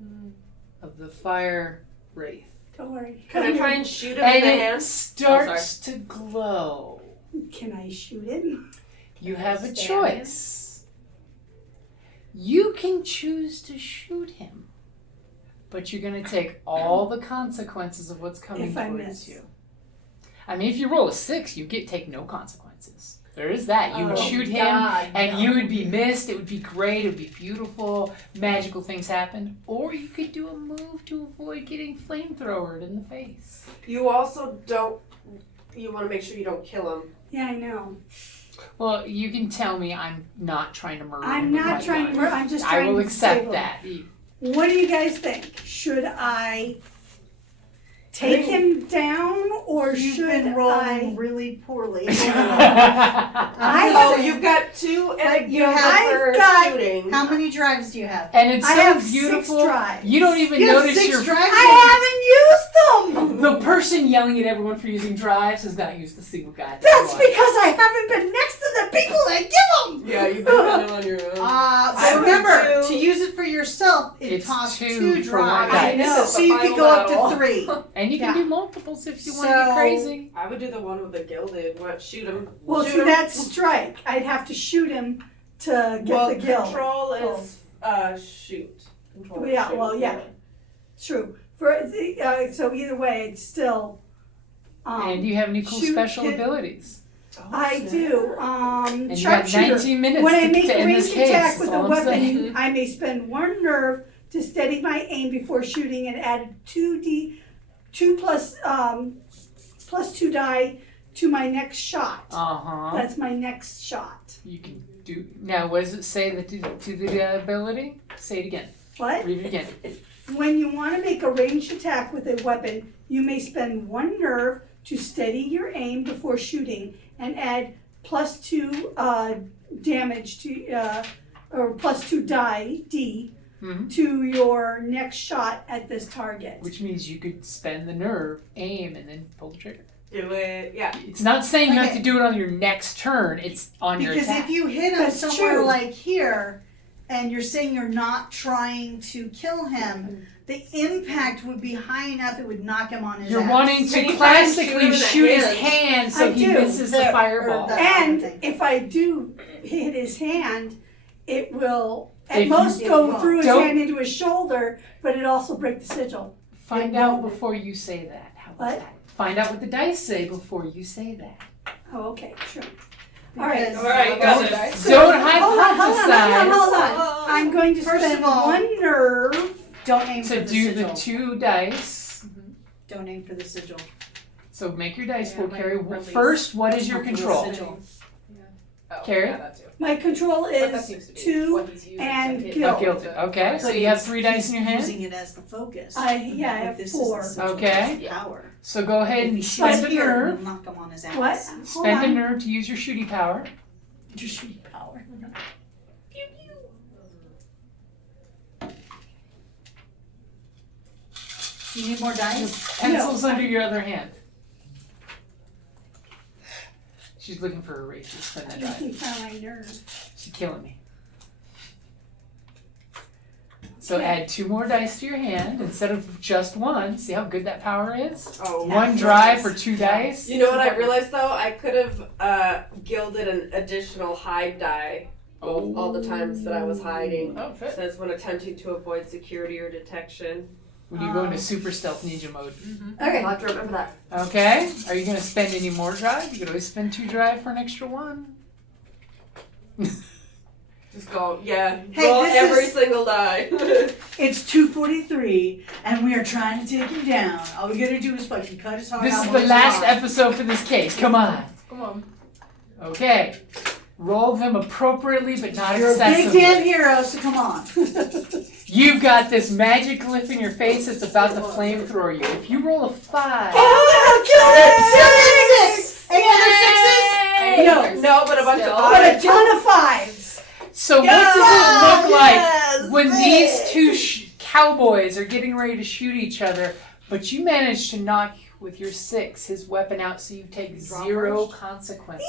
of the fire wraith. Don't worry. Can I try and shoot him And in the it hand? starts to glow. Can I shoot him? You have a Stab choice. You can choose to shoot him, but you're going to take all the consequences of what's coming If I towards miss. you. I mean, if you roll a 6, you take no consequences. There is that. You would shoot him, and you would be missed. It would be great. It would be beautiful. Magical things happen. Or you could do a move to avoid getting flamethrowered in the face. You also don't. You want to make sure you don't kill him. Yeah, I know. Well, you can tell me I'm not trying to murder him. I'm with not my trying to gun. murder. I'm just I trying will to accept save him. that. What do you guys think? Should I take him down, or You've should been I? rolling really poorly. So you've got 2 and you a have- for I've got- shooting. How many drives do you have? And it's I so have beautiful. 6 drives. You don't even You have notice 6 your. drives? I haven't used them. The person yelling at everyone for using drives has not used a single goddamn That's one. because I haven't been next to the people that give them. Yeah, you've been kind of on your own. But would remember, do- to use it for yourself, it It's costs 2 2 for one drives. guy. I know. This is So the you could final go up battle. to 3. And you can Yeah. do multiples if you want to be So- crazy. I would do the one with the gilded. What? Shoot him. Well, Shoot see, him. that's strike. I'd have to shoot him to get the guild. Control is shoot. Control is Yeah, shoot. well, yeah. True. For so either way, it's still. And do you have any cool shoot, special hit- abilities? I do. And you got Sharpshooter. 19 minutes When I to make a end ranged this case. attack That's with a all I'm saying. weapon, I may spend 1 nerve to steady my aim before shooting, and add 2 plus 2 die to my next shot. Uh-huh. That's my next shot. You can do... Now, what does it say to the ability? Say it again. What? Read it again. When you want to make a ranged attack with a weapon, you may spend 1 nerve to steady your aim before shooting, and add plus 2 damage to, or plus 2 D Mhm. to your next shot at this target. Which means you could spend the nerve, aim, and then pull the trigger. Do it. Yeah. It's not saying you have Okay. to do it on your next turn. It's on your Because attack. if you hit him That's somewhere true. like here, and you're saying you're not trying to kill him, the impact would be high enough it would knock him on his You're ass. wanting Can to you try and classically shoot shoot him in his the hand so I he do. misses the There, fireball. or the- And thing. if I do hit his hand, it will at If you- most it go won't. through his Don't- hand into his shoulder, but it also break the sigil. Find It out won't. before you say that. How about What? that? Find out what the dice say before you say that. Oh, okay, sure. All right. Because- All right, you got Don't this. don't Hold hypothesize on. I'm going to First of spend all- 1 nerve. Don't aim for to the do sigil. the 2 dice. Don't aim for the sigil. So make your dice Yeah, roll, my Carrie. release. First, what is your Not for the control? sigil. Oh, Carrie? yeah, that too. My control But that is seems to be 2. what he's using and to hit guilt. Oh, guilty. Okay, so you have 3 dice in your hand. Using it as the focus. I have This 4. Is the sigil, Okay. it's Power. So go ahead If and he spend shoots a here, nerve. it'll knock him on his ass. What? Hold Spend a on. nerve to use your shooting power. Your shooting power. You need more dice? Pencils under your other hand. She's looking for a race. She's spend that I die. can find my nerve. She's killing me. So add 2 more dice to your hand instead of just 1. See how good that power is? Oh. 1 drive for 2 dice. You know what I realized though? I could have gilded an additional hide die all the times that I was hiding. Oh, shit. Says when attempting to avoid security or detection. When you go into super stealth ninja mode. Okay. I'll have to remember that. Okay. Are you going to spend any more drive? You could always spend 2 drive for an extra 1. Just go, yeah. Hey, roll this every is- single die. It's 2:43, and we are trying to take him down. All we gotta do is fucking cut his heart This out is one the at a last time. episode for this case. Come on. Come on. Okay. Roll them appropriately but not You're a big excessively. damn hero, so come on. You've got this magic glyph in your face that's about to flamethrower you. If you roll a 5... Six! Any other sixes? No, but a bunch of But a ton of 5s. So what does it look like when these two cowboys are getting ready to shoot each other, but you manage to knock with your 6 his weapon out so you take 0 consequences?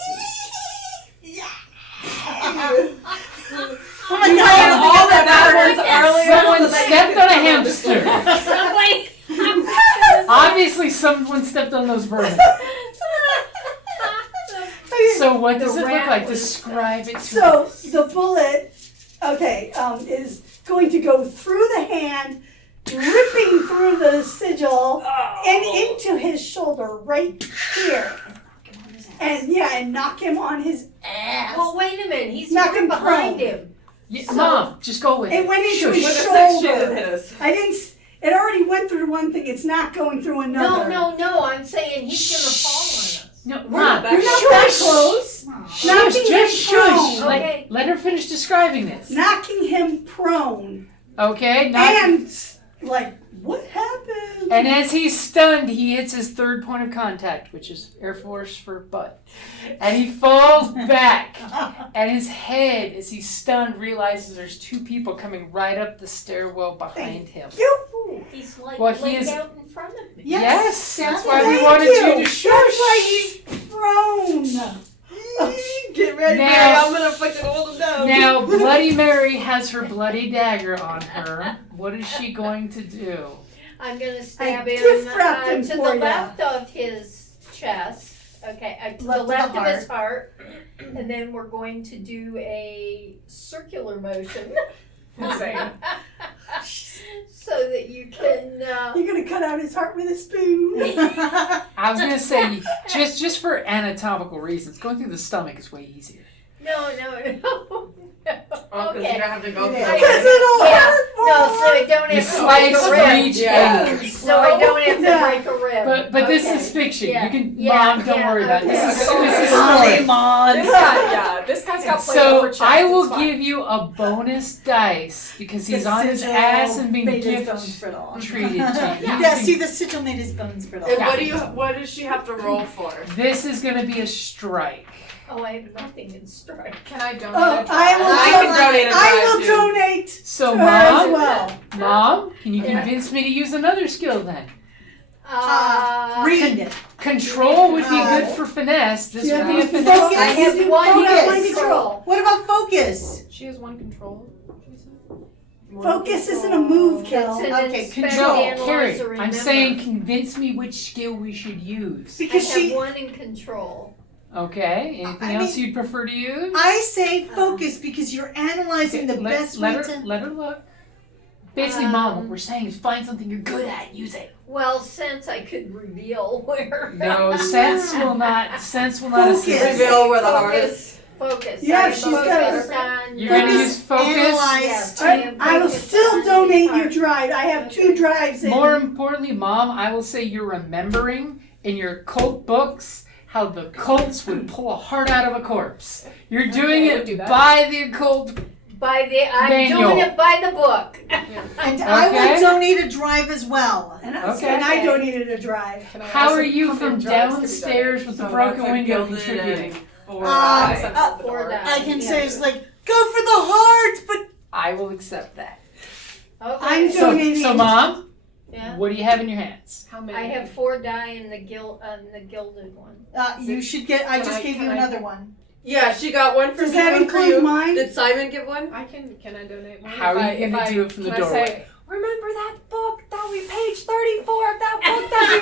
Oh my god, all the bad words earlier. Someone stepped on a hamster. Obviously someone stepped on those vermin. So what does it look like? Describe it to So us. the bullet, is going to go through the hand, ripping through the sigil and into his shoulder right here. And knock him on his ass. Well, wait a minute. He's Knock right him behind prone. him. Yeah, Mom, just go with it. It went into his With a 6 shit shoulder. hit us. It already went through one thing. It's not going through another. No. I'm saying he's gonna fall on us. No, We're Mom, not You're not that close. Knocking him just prone. shush. Okay. Let her finish describing this. Knocking him prone. Okay, And, what happened? And as he's stunned, he hits his 3rd point of contact, which is Air Force for butt. And he falls back. And his head, as he's stunned, realizes there's 2 people coming right up the stairwell behind him. He's like Well, he laid is- out in front of me. Yes, that's why Thank we wanted you to That's shush. why he's prone. Get ready, Now- Mary. I'm gonna fucking hold him down. Now, Bloody Mary has her bloody dagger on her. What is she going to do? I'm gonna stab I him, gift wrapped him to for the ya. left of his chest. Okay, to the left of his heart. And then we're going to do a circular motion. Insane. So that you can. You're gonna cut out his heart with a spoon. I was going to say, just for anatomical reasons, going through the stomach is way easier. No. Oh, because Okay. you're gonna have to go through Because it. it'll Yeah. hurt more. No, so I don't You have to break slice a rib. each Yeah. end. So I don't have to Yeah. break a rib. But this Okay. is fiction. Yeah. You can, Yeah, Mom, don't yeah, worry about it. okay. This is story. This guy's got Play-Doh So for chest. I will It's fine. give you a bonus dice because he's on his ass and being gift treated to you. Yeah, see, the sigil made his bones brittle. And what does she have to roll for? This is going to be a strike. Oh, I have nothing in strike. Can I donate Oh, a I will donate a drive, donate So, to her as Mom, well. Mom, can you Yeah. convince me to use another skill then? Read. Control would be good for finesse. This would be a finesse. Focus. I have You one focus. control. What about focus? She has 1 control. She said. Focus isn't a move, Kel. It's an Okay, inspect, control. analyze, Carrie, or I'm remember. saying convince me which skill we should use. Because I have she. one in control. Okay, anything I else mean- you'd prefer to use? I say focus because you're analyzing the best way let to. her look. Basically, Mom, what we're saying is find something you're good at, use it. Well, since I could reveal where. No, sense will not assist. Reveal where the heart is. Focus. Yeah, I'm she's focused got on. You're gonna use focus? Analyze. Yes, I am will focused still on donate the your heart. drive. I have 2 drives in. More importantly, Mom, I will say you're remembering in your cult books how the cults would pull a heart out of a corpse. You're doing we'll it do that. by the occult. I'm Manual. doing it by the book. And I Okay. will donate a drive as well. And Okay. I donated a drive. Can I How also are you come from in drives to be downstairs with the So broken that's a window gilded contributing? Or Or that. I can say it's like, go for the heart, but I will accept that. Okay. I'm So, donating. so Mom, Yeah. what do you have in your hands? How many? I have 4 die in the gilded one. you should get. I Can just I- gave can you I- another one. Yeah, she got one for Does me, that one for include you. mine? Did Simon give one? Can I donate one? How are you gonna do it from the can I doorway? say, remember that book that we page 34 of that book that we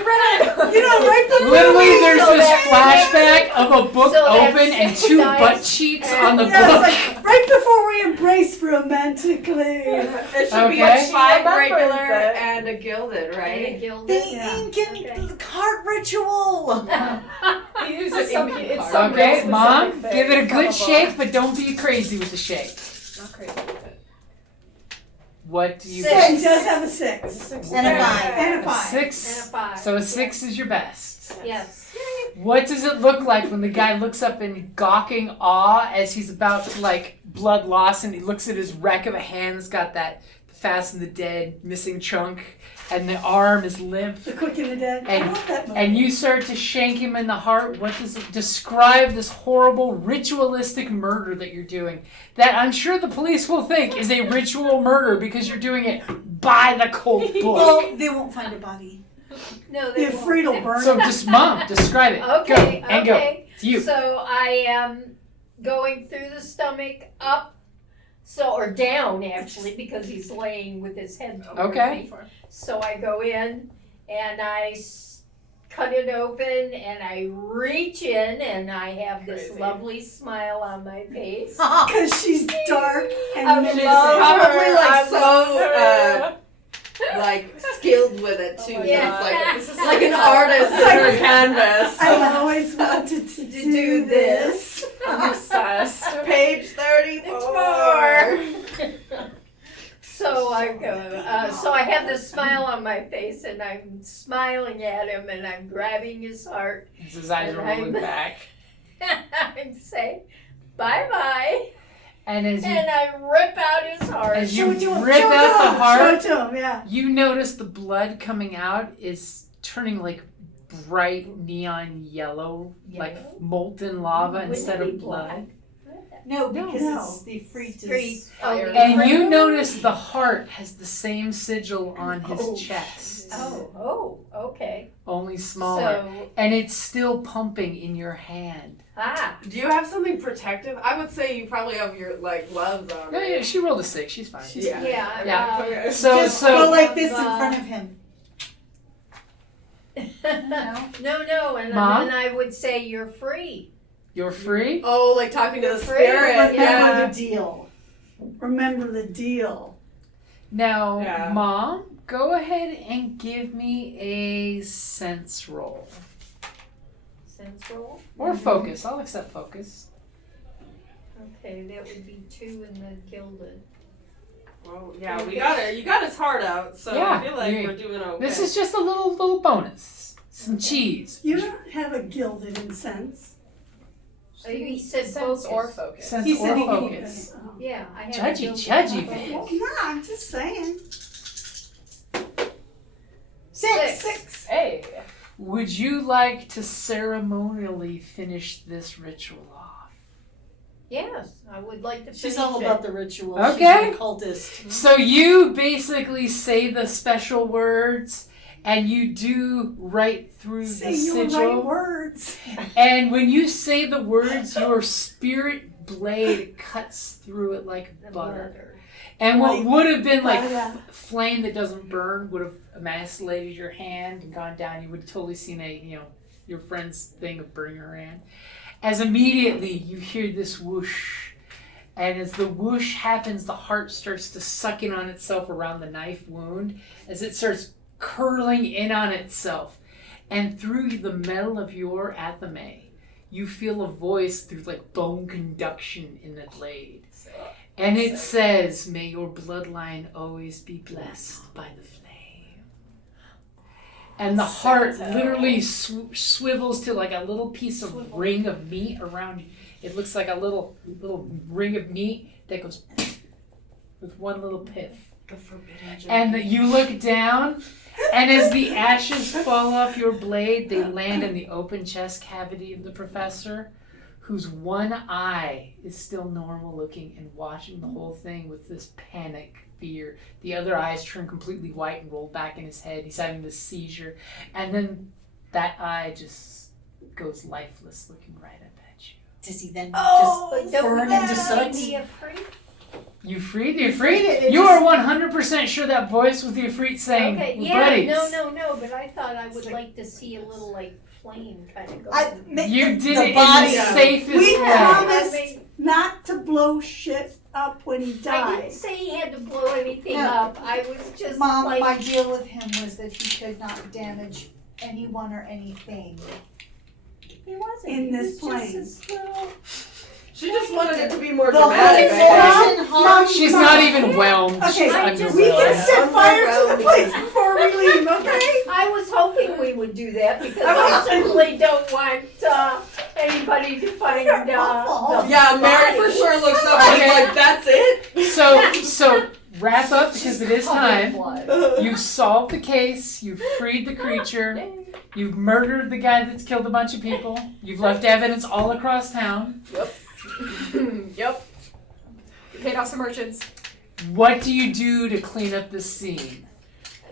read? You know, right before Literally, we- there's So this that's- flashback of a book so that's open and 6 2 dice butt cheeks and- on the Yeah, book. it's like right before we embrace romantically. It should be Okay. 5 She remembers regular it. and a gilded, And a right? gilded. The Yeah. Incan Okay. heart ritual. He uses some, it's some Okay, real Mom, specific give it a thing good from shake, book. but don't be crazy with the shake. Not crazy with it. What do you He Six. does have a 6. 6. And a 5. And a A 5. 6. And a 5. So a 6 is your best. Yes. What does it look like when the guy looks up in gawking awe as he's about to like blood loss and he looks at his wreck of a hand that's got that Fast and the Dead, missing chunk, and the arm is limp. The Quick and the Dead. I love that movie. And you start to shank him in the heart. What does it describe this horrible ritualistic murder that you're doing? That I'm sure the police will think is a ritual murder because you're doing it by the cold book. Well, they won't find a body. No, they The won't. Ifrit will burn. So just Mom, describe it. Okay, Go and okay. go. It's you. So I am going through the stomach up, or down actually, because he's laying with his head toward Okay. me. So I go in and I cut it open and I reach in and I have this Crazy. lovely smile on my face. Because she's dark and I menacing. love Probably her. like I love her. like skilled with it too. Oh my God. It's like an artist in her canvas. I've always wanted to do this. I'm obsessed. Page 34. So I go. So I have this smile on my face, and I'm smiling at him, and I'm grabbing his heart, His eyes are rolling back. and say, "Bye-bye," And as you and I rip out his heart. As you Show it to him, rip show it out to the him, heart, Show it to him, yeah. you notice the blood coming out is turning like bright neon yellow, like Yellow? molten lava Wouldn't instead it of be blood. black? No, because No. it's the Ifrit Street. is. And you notice the heart has the same sigil on his Oh. chest, Oh, okay. only smaller. So, And it's still pumping in your hand. Do you have something protective? I would say you probably have your gloves on. Yeah, yeah, she rolled a 6. She's fine. Yeah. yeah. Just So go like this in front of him. No, and Mom? then I would say you're free. you're free. Oh, like talking to the Free. spirit. Remember Yeah. the deal. Remember the deal. Now, Yeah. Mom, go ahead and give me a sense roll. Sense roll? Or focus. I'll accept focus. Okay, that would be 2 in the gilded. Well, yeah, we got it. You got his heart out, so Yeah, I feel like you- we're doing okay. This is just a little bonus. Some cheese. You don't have a gilded incense. He said Sense focus. or focus. Sense He or said he can focus. Oh. Yeah, I have Judgy, a gilded judgy, focus. Vic. Well, no, I'm just saying. 6. Hey. Would you like to ceremonially finish this ritual off? Yes, I would like to She's finish all it. about the ritual. Okay. She's an occultist. So you basically say the special words and you do right through Say the your sigil. right words. And when you say the words, your spirit blade cuts through it like The butter. And what Like would have been like butter. flame that doesn't burn would have emasculated your hand and gone down. You would have totally seen your friend's thing of burning her hand. As immediately you hear this whoosh. And as the whoosh happens, the heart starts to suck in on itself around the knife wound as it starts curling in on itself. And through the metal of your athame, you feel a voice through like bone conduction in the blade. And it says, "May your bloodline always be blessed by the flame." And the heart literally swivels to like a little piece of ring of meat around you. It looks like a little ring of meat that goes with one little piff. And you look down, and as the ashes fall off your blade, they land in the open chest cavity of the professor, whose one eye is still normal looking and watching the whole thing with this panic fear. The other eyes turn completely white and roll back in his head. He's having this seizure. And then that eye just goes lifeless, looking right up at you. Does he then But just don't burn that into make soot? me afraid? You freed? You freed? You are 100% sure that voice was the Ifrit saying, Okay, "We're yeah, buddies." no, but I thought I would like to see a little like flame kind of go. You did the it in body. the safest We way. promised I mean, not to blow shit up when he I didn't died. say he had to blow anything No. up. I was just Mom, like, my deal with him was that he could not damage anyone or anything. he wasn't. in He this was just plane. this little- She just wanted it to be more The dramatic. whole I think. poison heart. She's not even whelmed. Okay, She's I just- We underwhelmed. can set fire to the place before we leave, okay? I was hoping we would do that because I certainly don't want anybody to find the Yeah, Mary for sure looks up and is Okay. like, "That's it." So wrap up because it is time. Blood. You've solved the case. You've freed the creature. You've murdered the guy that's killed a bunch of people. You've left evidence all across town. Yep. You paid off some merchants. What do you do to clean up the scene?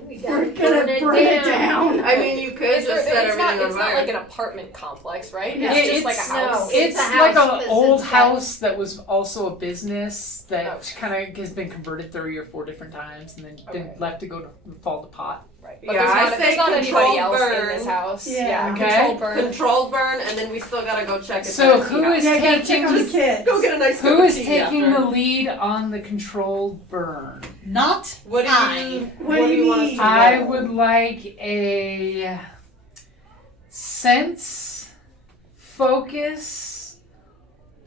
We're gonna burn it down. I mean, you could just set It's everything not on fire. like an apartment complex, right? Yeah. It's just like a house. It's It's a like house an that's old inside. house that was also a business that Okay. kind of has been converted 3 or 4 different times and then been Okay. left to go to fall to pot. Right. Yeah, But I say there's not anybody controlled else in burn. this house. Yeah. Okay. Controlled burn. Controlled burn, and then we still gotta go check it. So who is Yeah, I gotta check taking on the kids. Go get a nice cup who of is tea taking after. the lead on the controlled burn? Not What do I. you? What do you want us need? to I roll? would like a sense, focus,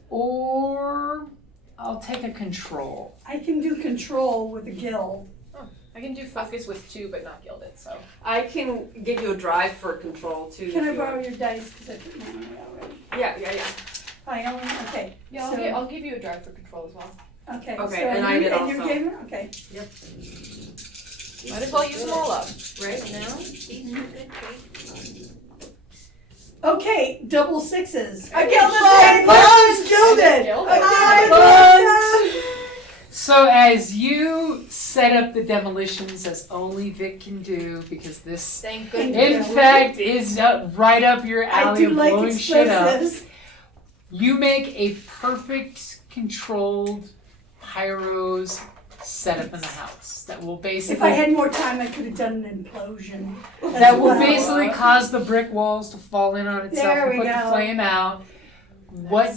or I'll take a control. I can do control with a guild. I can do focus with 2, but not gilded. So I can give you a drive for control too. Can if I you borrow want. your dice because I put mine away already? Yeah. I only okay. yeah, So- I'll give you a drive for control as well. Okay. Okay, so and I did and you also. gave it? Okay. Might as well use them all up. Right? Now, these are good. Okay, double sixes. I gilded Hey, it. Bugs gilded. Gilded. So as you set up the demolitions as only Vic can do, because this Thank Thank goodness. in fact is right up your I alley do of like blowing shit up. explosives. You make a perfect controlled pyros setup in the house that will If I basically had more time, I could have done an implosion. as that will well. basically cause the brick walls to fall in on itself There and we put the go. flame out. What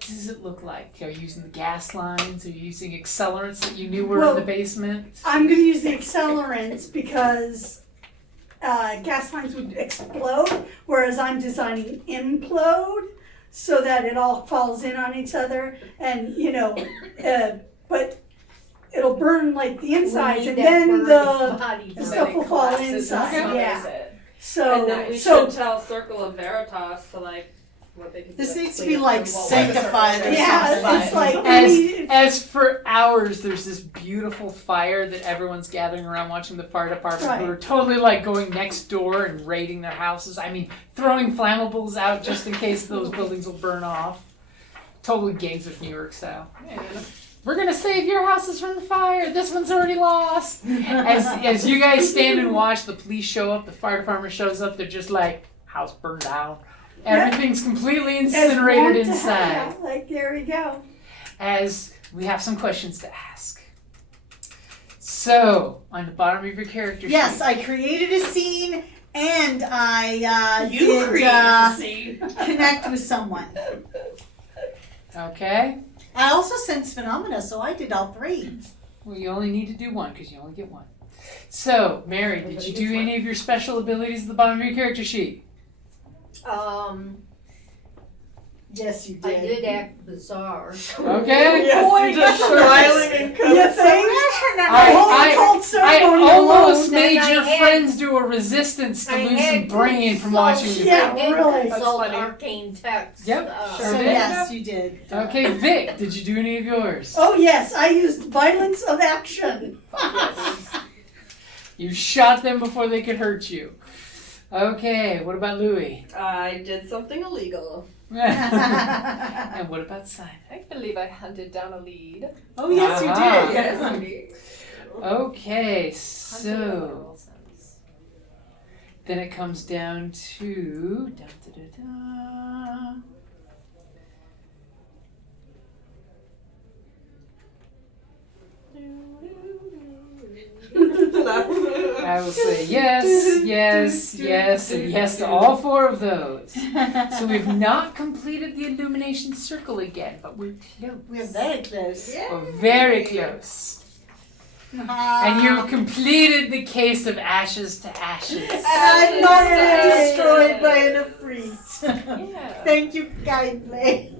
does it look like? Are you using the gas lines? Are you using accelerants that you knew were Well, in the basement? I'm going to use the accelerants because gas lines would explode, whereas I'm designing implode so that it all falls in on each other, and but it'll burn like the insides, and then the stuff will fall Collapses and inside. smothers Yeah. it. And then we So should tell Circle of Veritas to like what they can This do. needs to be like sanctified or yeah, something. it's like As for hours, there's this beautiful fire that everyone's gathering around watching the fire department who Right. are totally like going next door and raiding their houses. I mean, throwing flammables out just in case those buildings will burn off. Totally Gangs of New York style. We're gonna save your houses from the fire. This one's already lost. As you guys stand and watch, the police show up, the fire department shows up. They're just like, house burned down. Everything's completely incinerated inside. Like there we go. As we have some questions to ask. So, on the bottom of your character Yes, sheet. I created a scene and I You did created a scene. connect with someone. Okay. I also sense phenomena, so I did all 3. Well, you only need to do 1 because you only get 1. So, Mary, did you do any of your special abilities at the bottom of your character sheet? Yes, you I did. did act bizarre. Okay. Yes, you just smiling and You coming. think? I Whole I ceremony almost alone. made I your had- friends do a resistance to I lose had some brain from consult- watching you. Yeah, I did really. consult That's funny. arcane text. Yep, sure So did. yes, you did. Okay, Vic, did you do any of yours? Oh yes, I used violence of action. You shot them before they could hurt you. Okay, what about Louis? I did something illegal. And what about Simon? I believe I hunted down a lead. Oh yes, you Uh-huh. did. Yes, you did. Okay, Hunted so in a literal sense. then it comes down to da-da-da-da. I will say yes, yes, yes, and yes to all 4 of those. So we've not completed the illumination circle again, but we're close. We're very close. We're very close. And you've completed the case of ashes to ashes. I'm not destroyed by an Efreet. Yeah. Thank you kindly.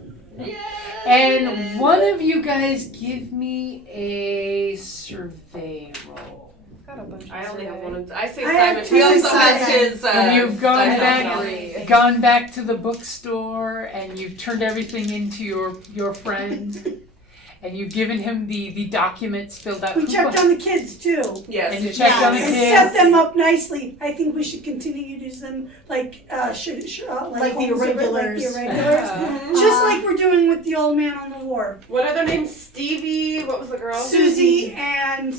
And one of you guys give me a survey roll. Got a bunch I of only have survey. one. I say I have Simon. He two also has Simon. his. And you've gone dice back, knowledge. gone back to the bookstore, and you've turned everything into your friend. and you've given him the documents filled out. We checked on the kids too. Yes. And you checked on the And kids. set them up nicely. I think we should continue to use them like Like the homes of it, irregulars. Like the irregulars. Just like we're doing with the old man on the wharf. What are their names? Stevie. What was the girl? Susie and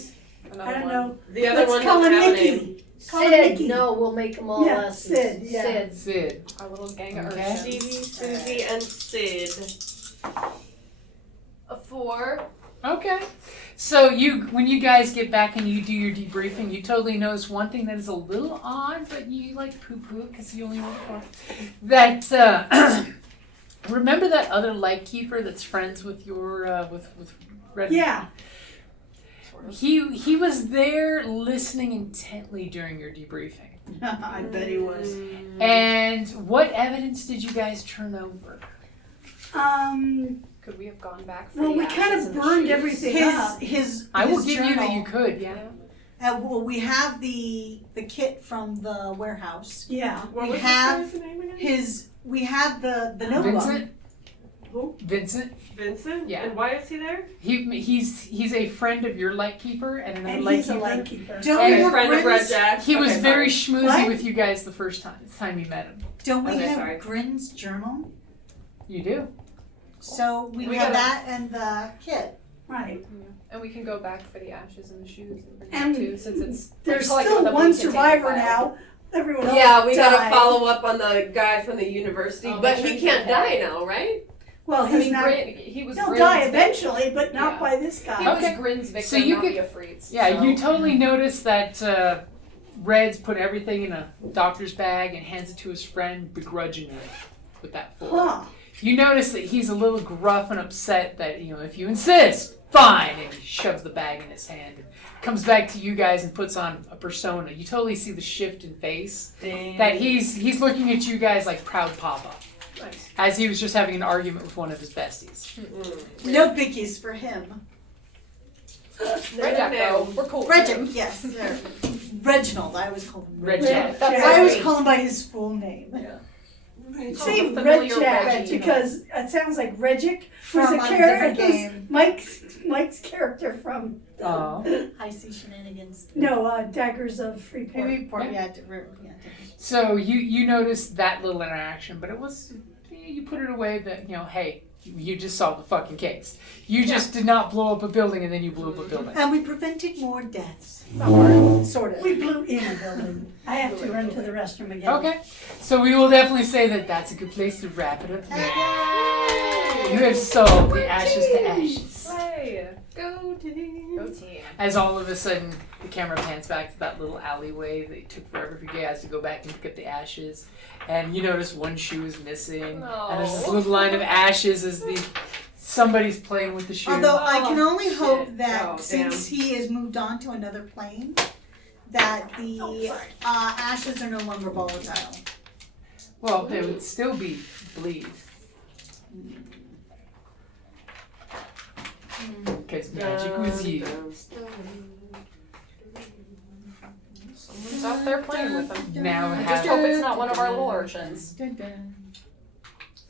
Another I don't one. know. The other Let's one call doesn't him have a name. Mickey. Call him Sid, Mickey. no, we'll make them all Yeah, lessons. Sid, yeah. Sid. Sid. Our little gang of Okay. urchins. Stevie, Susie, and Sid. A 4. Okay. So when you guys get back and you do your debriefing, you totally notice one thing that is a little odd, but you like poo-poo because you only rolled a 4. That remember that other lightkeeper that's friends with your with Red? Yeah. He was there listening intently during your debriefing. I bet he was. And what evidence did you guys turn over? Could we have gone back for Well, the we kind ashes of and the burned shoes? everything up. I will his give you that journal. you could, yeah. Well, we have the kit from the warehouse. Yeah. What We was have this guy's name again? We have the notebook. Vincent? Who? Vincent? Vincent? Yeah. And why is he there? He's a friend of your lightkeeper and another And he's a lightkeeper. lightkeeper. Don't And we A have friend of Red Grin's? Jack. He was Okay, very sorry. schmoozy What? with you guys the first time you met him. Don't we Okay, have sorry. Grin's journal? You do. So we We have gotta- that and the kit. Right. And we can go back for the ashes and the shoes and bring And them too, since it's There's collected still with them, one we can take the survivor file. now. Everyone else Yeah, we died. gotta follow up on the guy from the university, Oh, but make sure he he's can't okay. die now, right? Well, I he's mean, not. he was He'll Grin's die victim. eventually, but not Yeah. by this He guy. Okay. was Grin's victim, So you not could- the Afreets. Yeah, so. you totally noticed that Red's put everything in a doctor's bag and hands it to his friend begrudgingly with that fork. Huh. You notice that he's a little gruff and upset that, if you insist, fine, and he shoves the bag in his hand and comes back to you guys and puts on a persona. You totally see the shift in face. That he's looking at you guys like proud papa. Nice. As he was just having an argument with one of his besties. No biggies for him. Red Jack, though. We're cool. Reginald, yes. Reginald, I always call him Red Reginald. Jack. That's I always great. call him by his full name. Say Oh, the Red familiar Jack Reggie. because it sounds like Regic, who's From a a character. different game. Mike's character from Oh. I see shenanigans. Daggers of Freeport. Report, Yeah. yeah. So you noticed that little interaction, but it was, you put it away that, hey, you just solved the fucking case. You just did not blow up a building and then you blew up a building. And we prevented more deaths. Sort of. We blew in a building. I have to run to the restroom again. Okay. So we will definitely say that that's a good place to wrap it up there. You have solved the ashes to ashes. Hey, Go team. go team. As all of a sudden the camera pans back to that little alleyway that it took forever for you guys to go back and pick up the ashes. And you notice one shoe is missing. And there's this little line of ashes as somebody's playing with the shoe. Although I can only shit. hope that Oh, since he has moved on to another plane, that the ashes are no longer volatile. Well, there would still be bleed. Because magic was you. Someone's out there playing with them. Now I have just hope it's not one of our little urchins.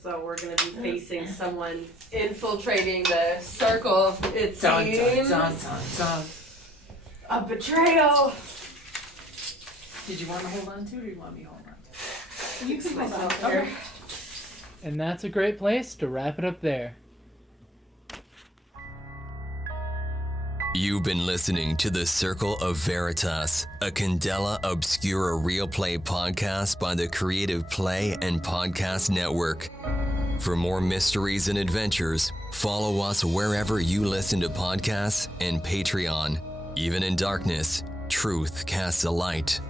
So we're gonna be facing someone infiltrating the circle, it Dun, dun, seems. dun, dun, dun. A betrayal. Did you want to hold on to it or do you want me to hold on to it? You can hold on. Okay. And that's a great place to wrap it up there. You've been listening to the Circle of Veritas, a Candela Obscura Realplay podcast by the Creative Play and Podcast Network. For more mysteries and adventures, follow us wherever you listen to podcasts and Patreon. Even in darkness, truth casts a light.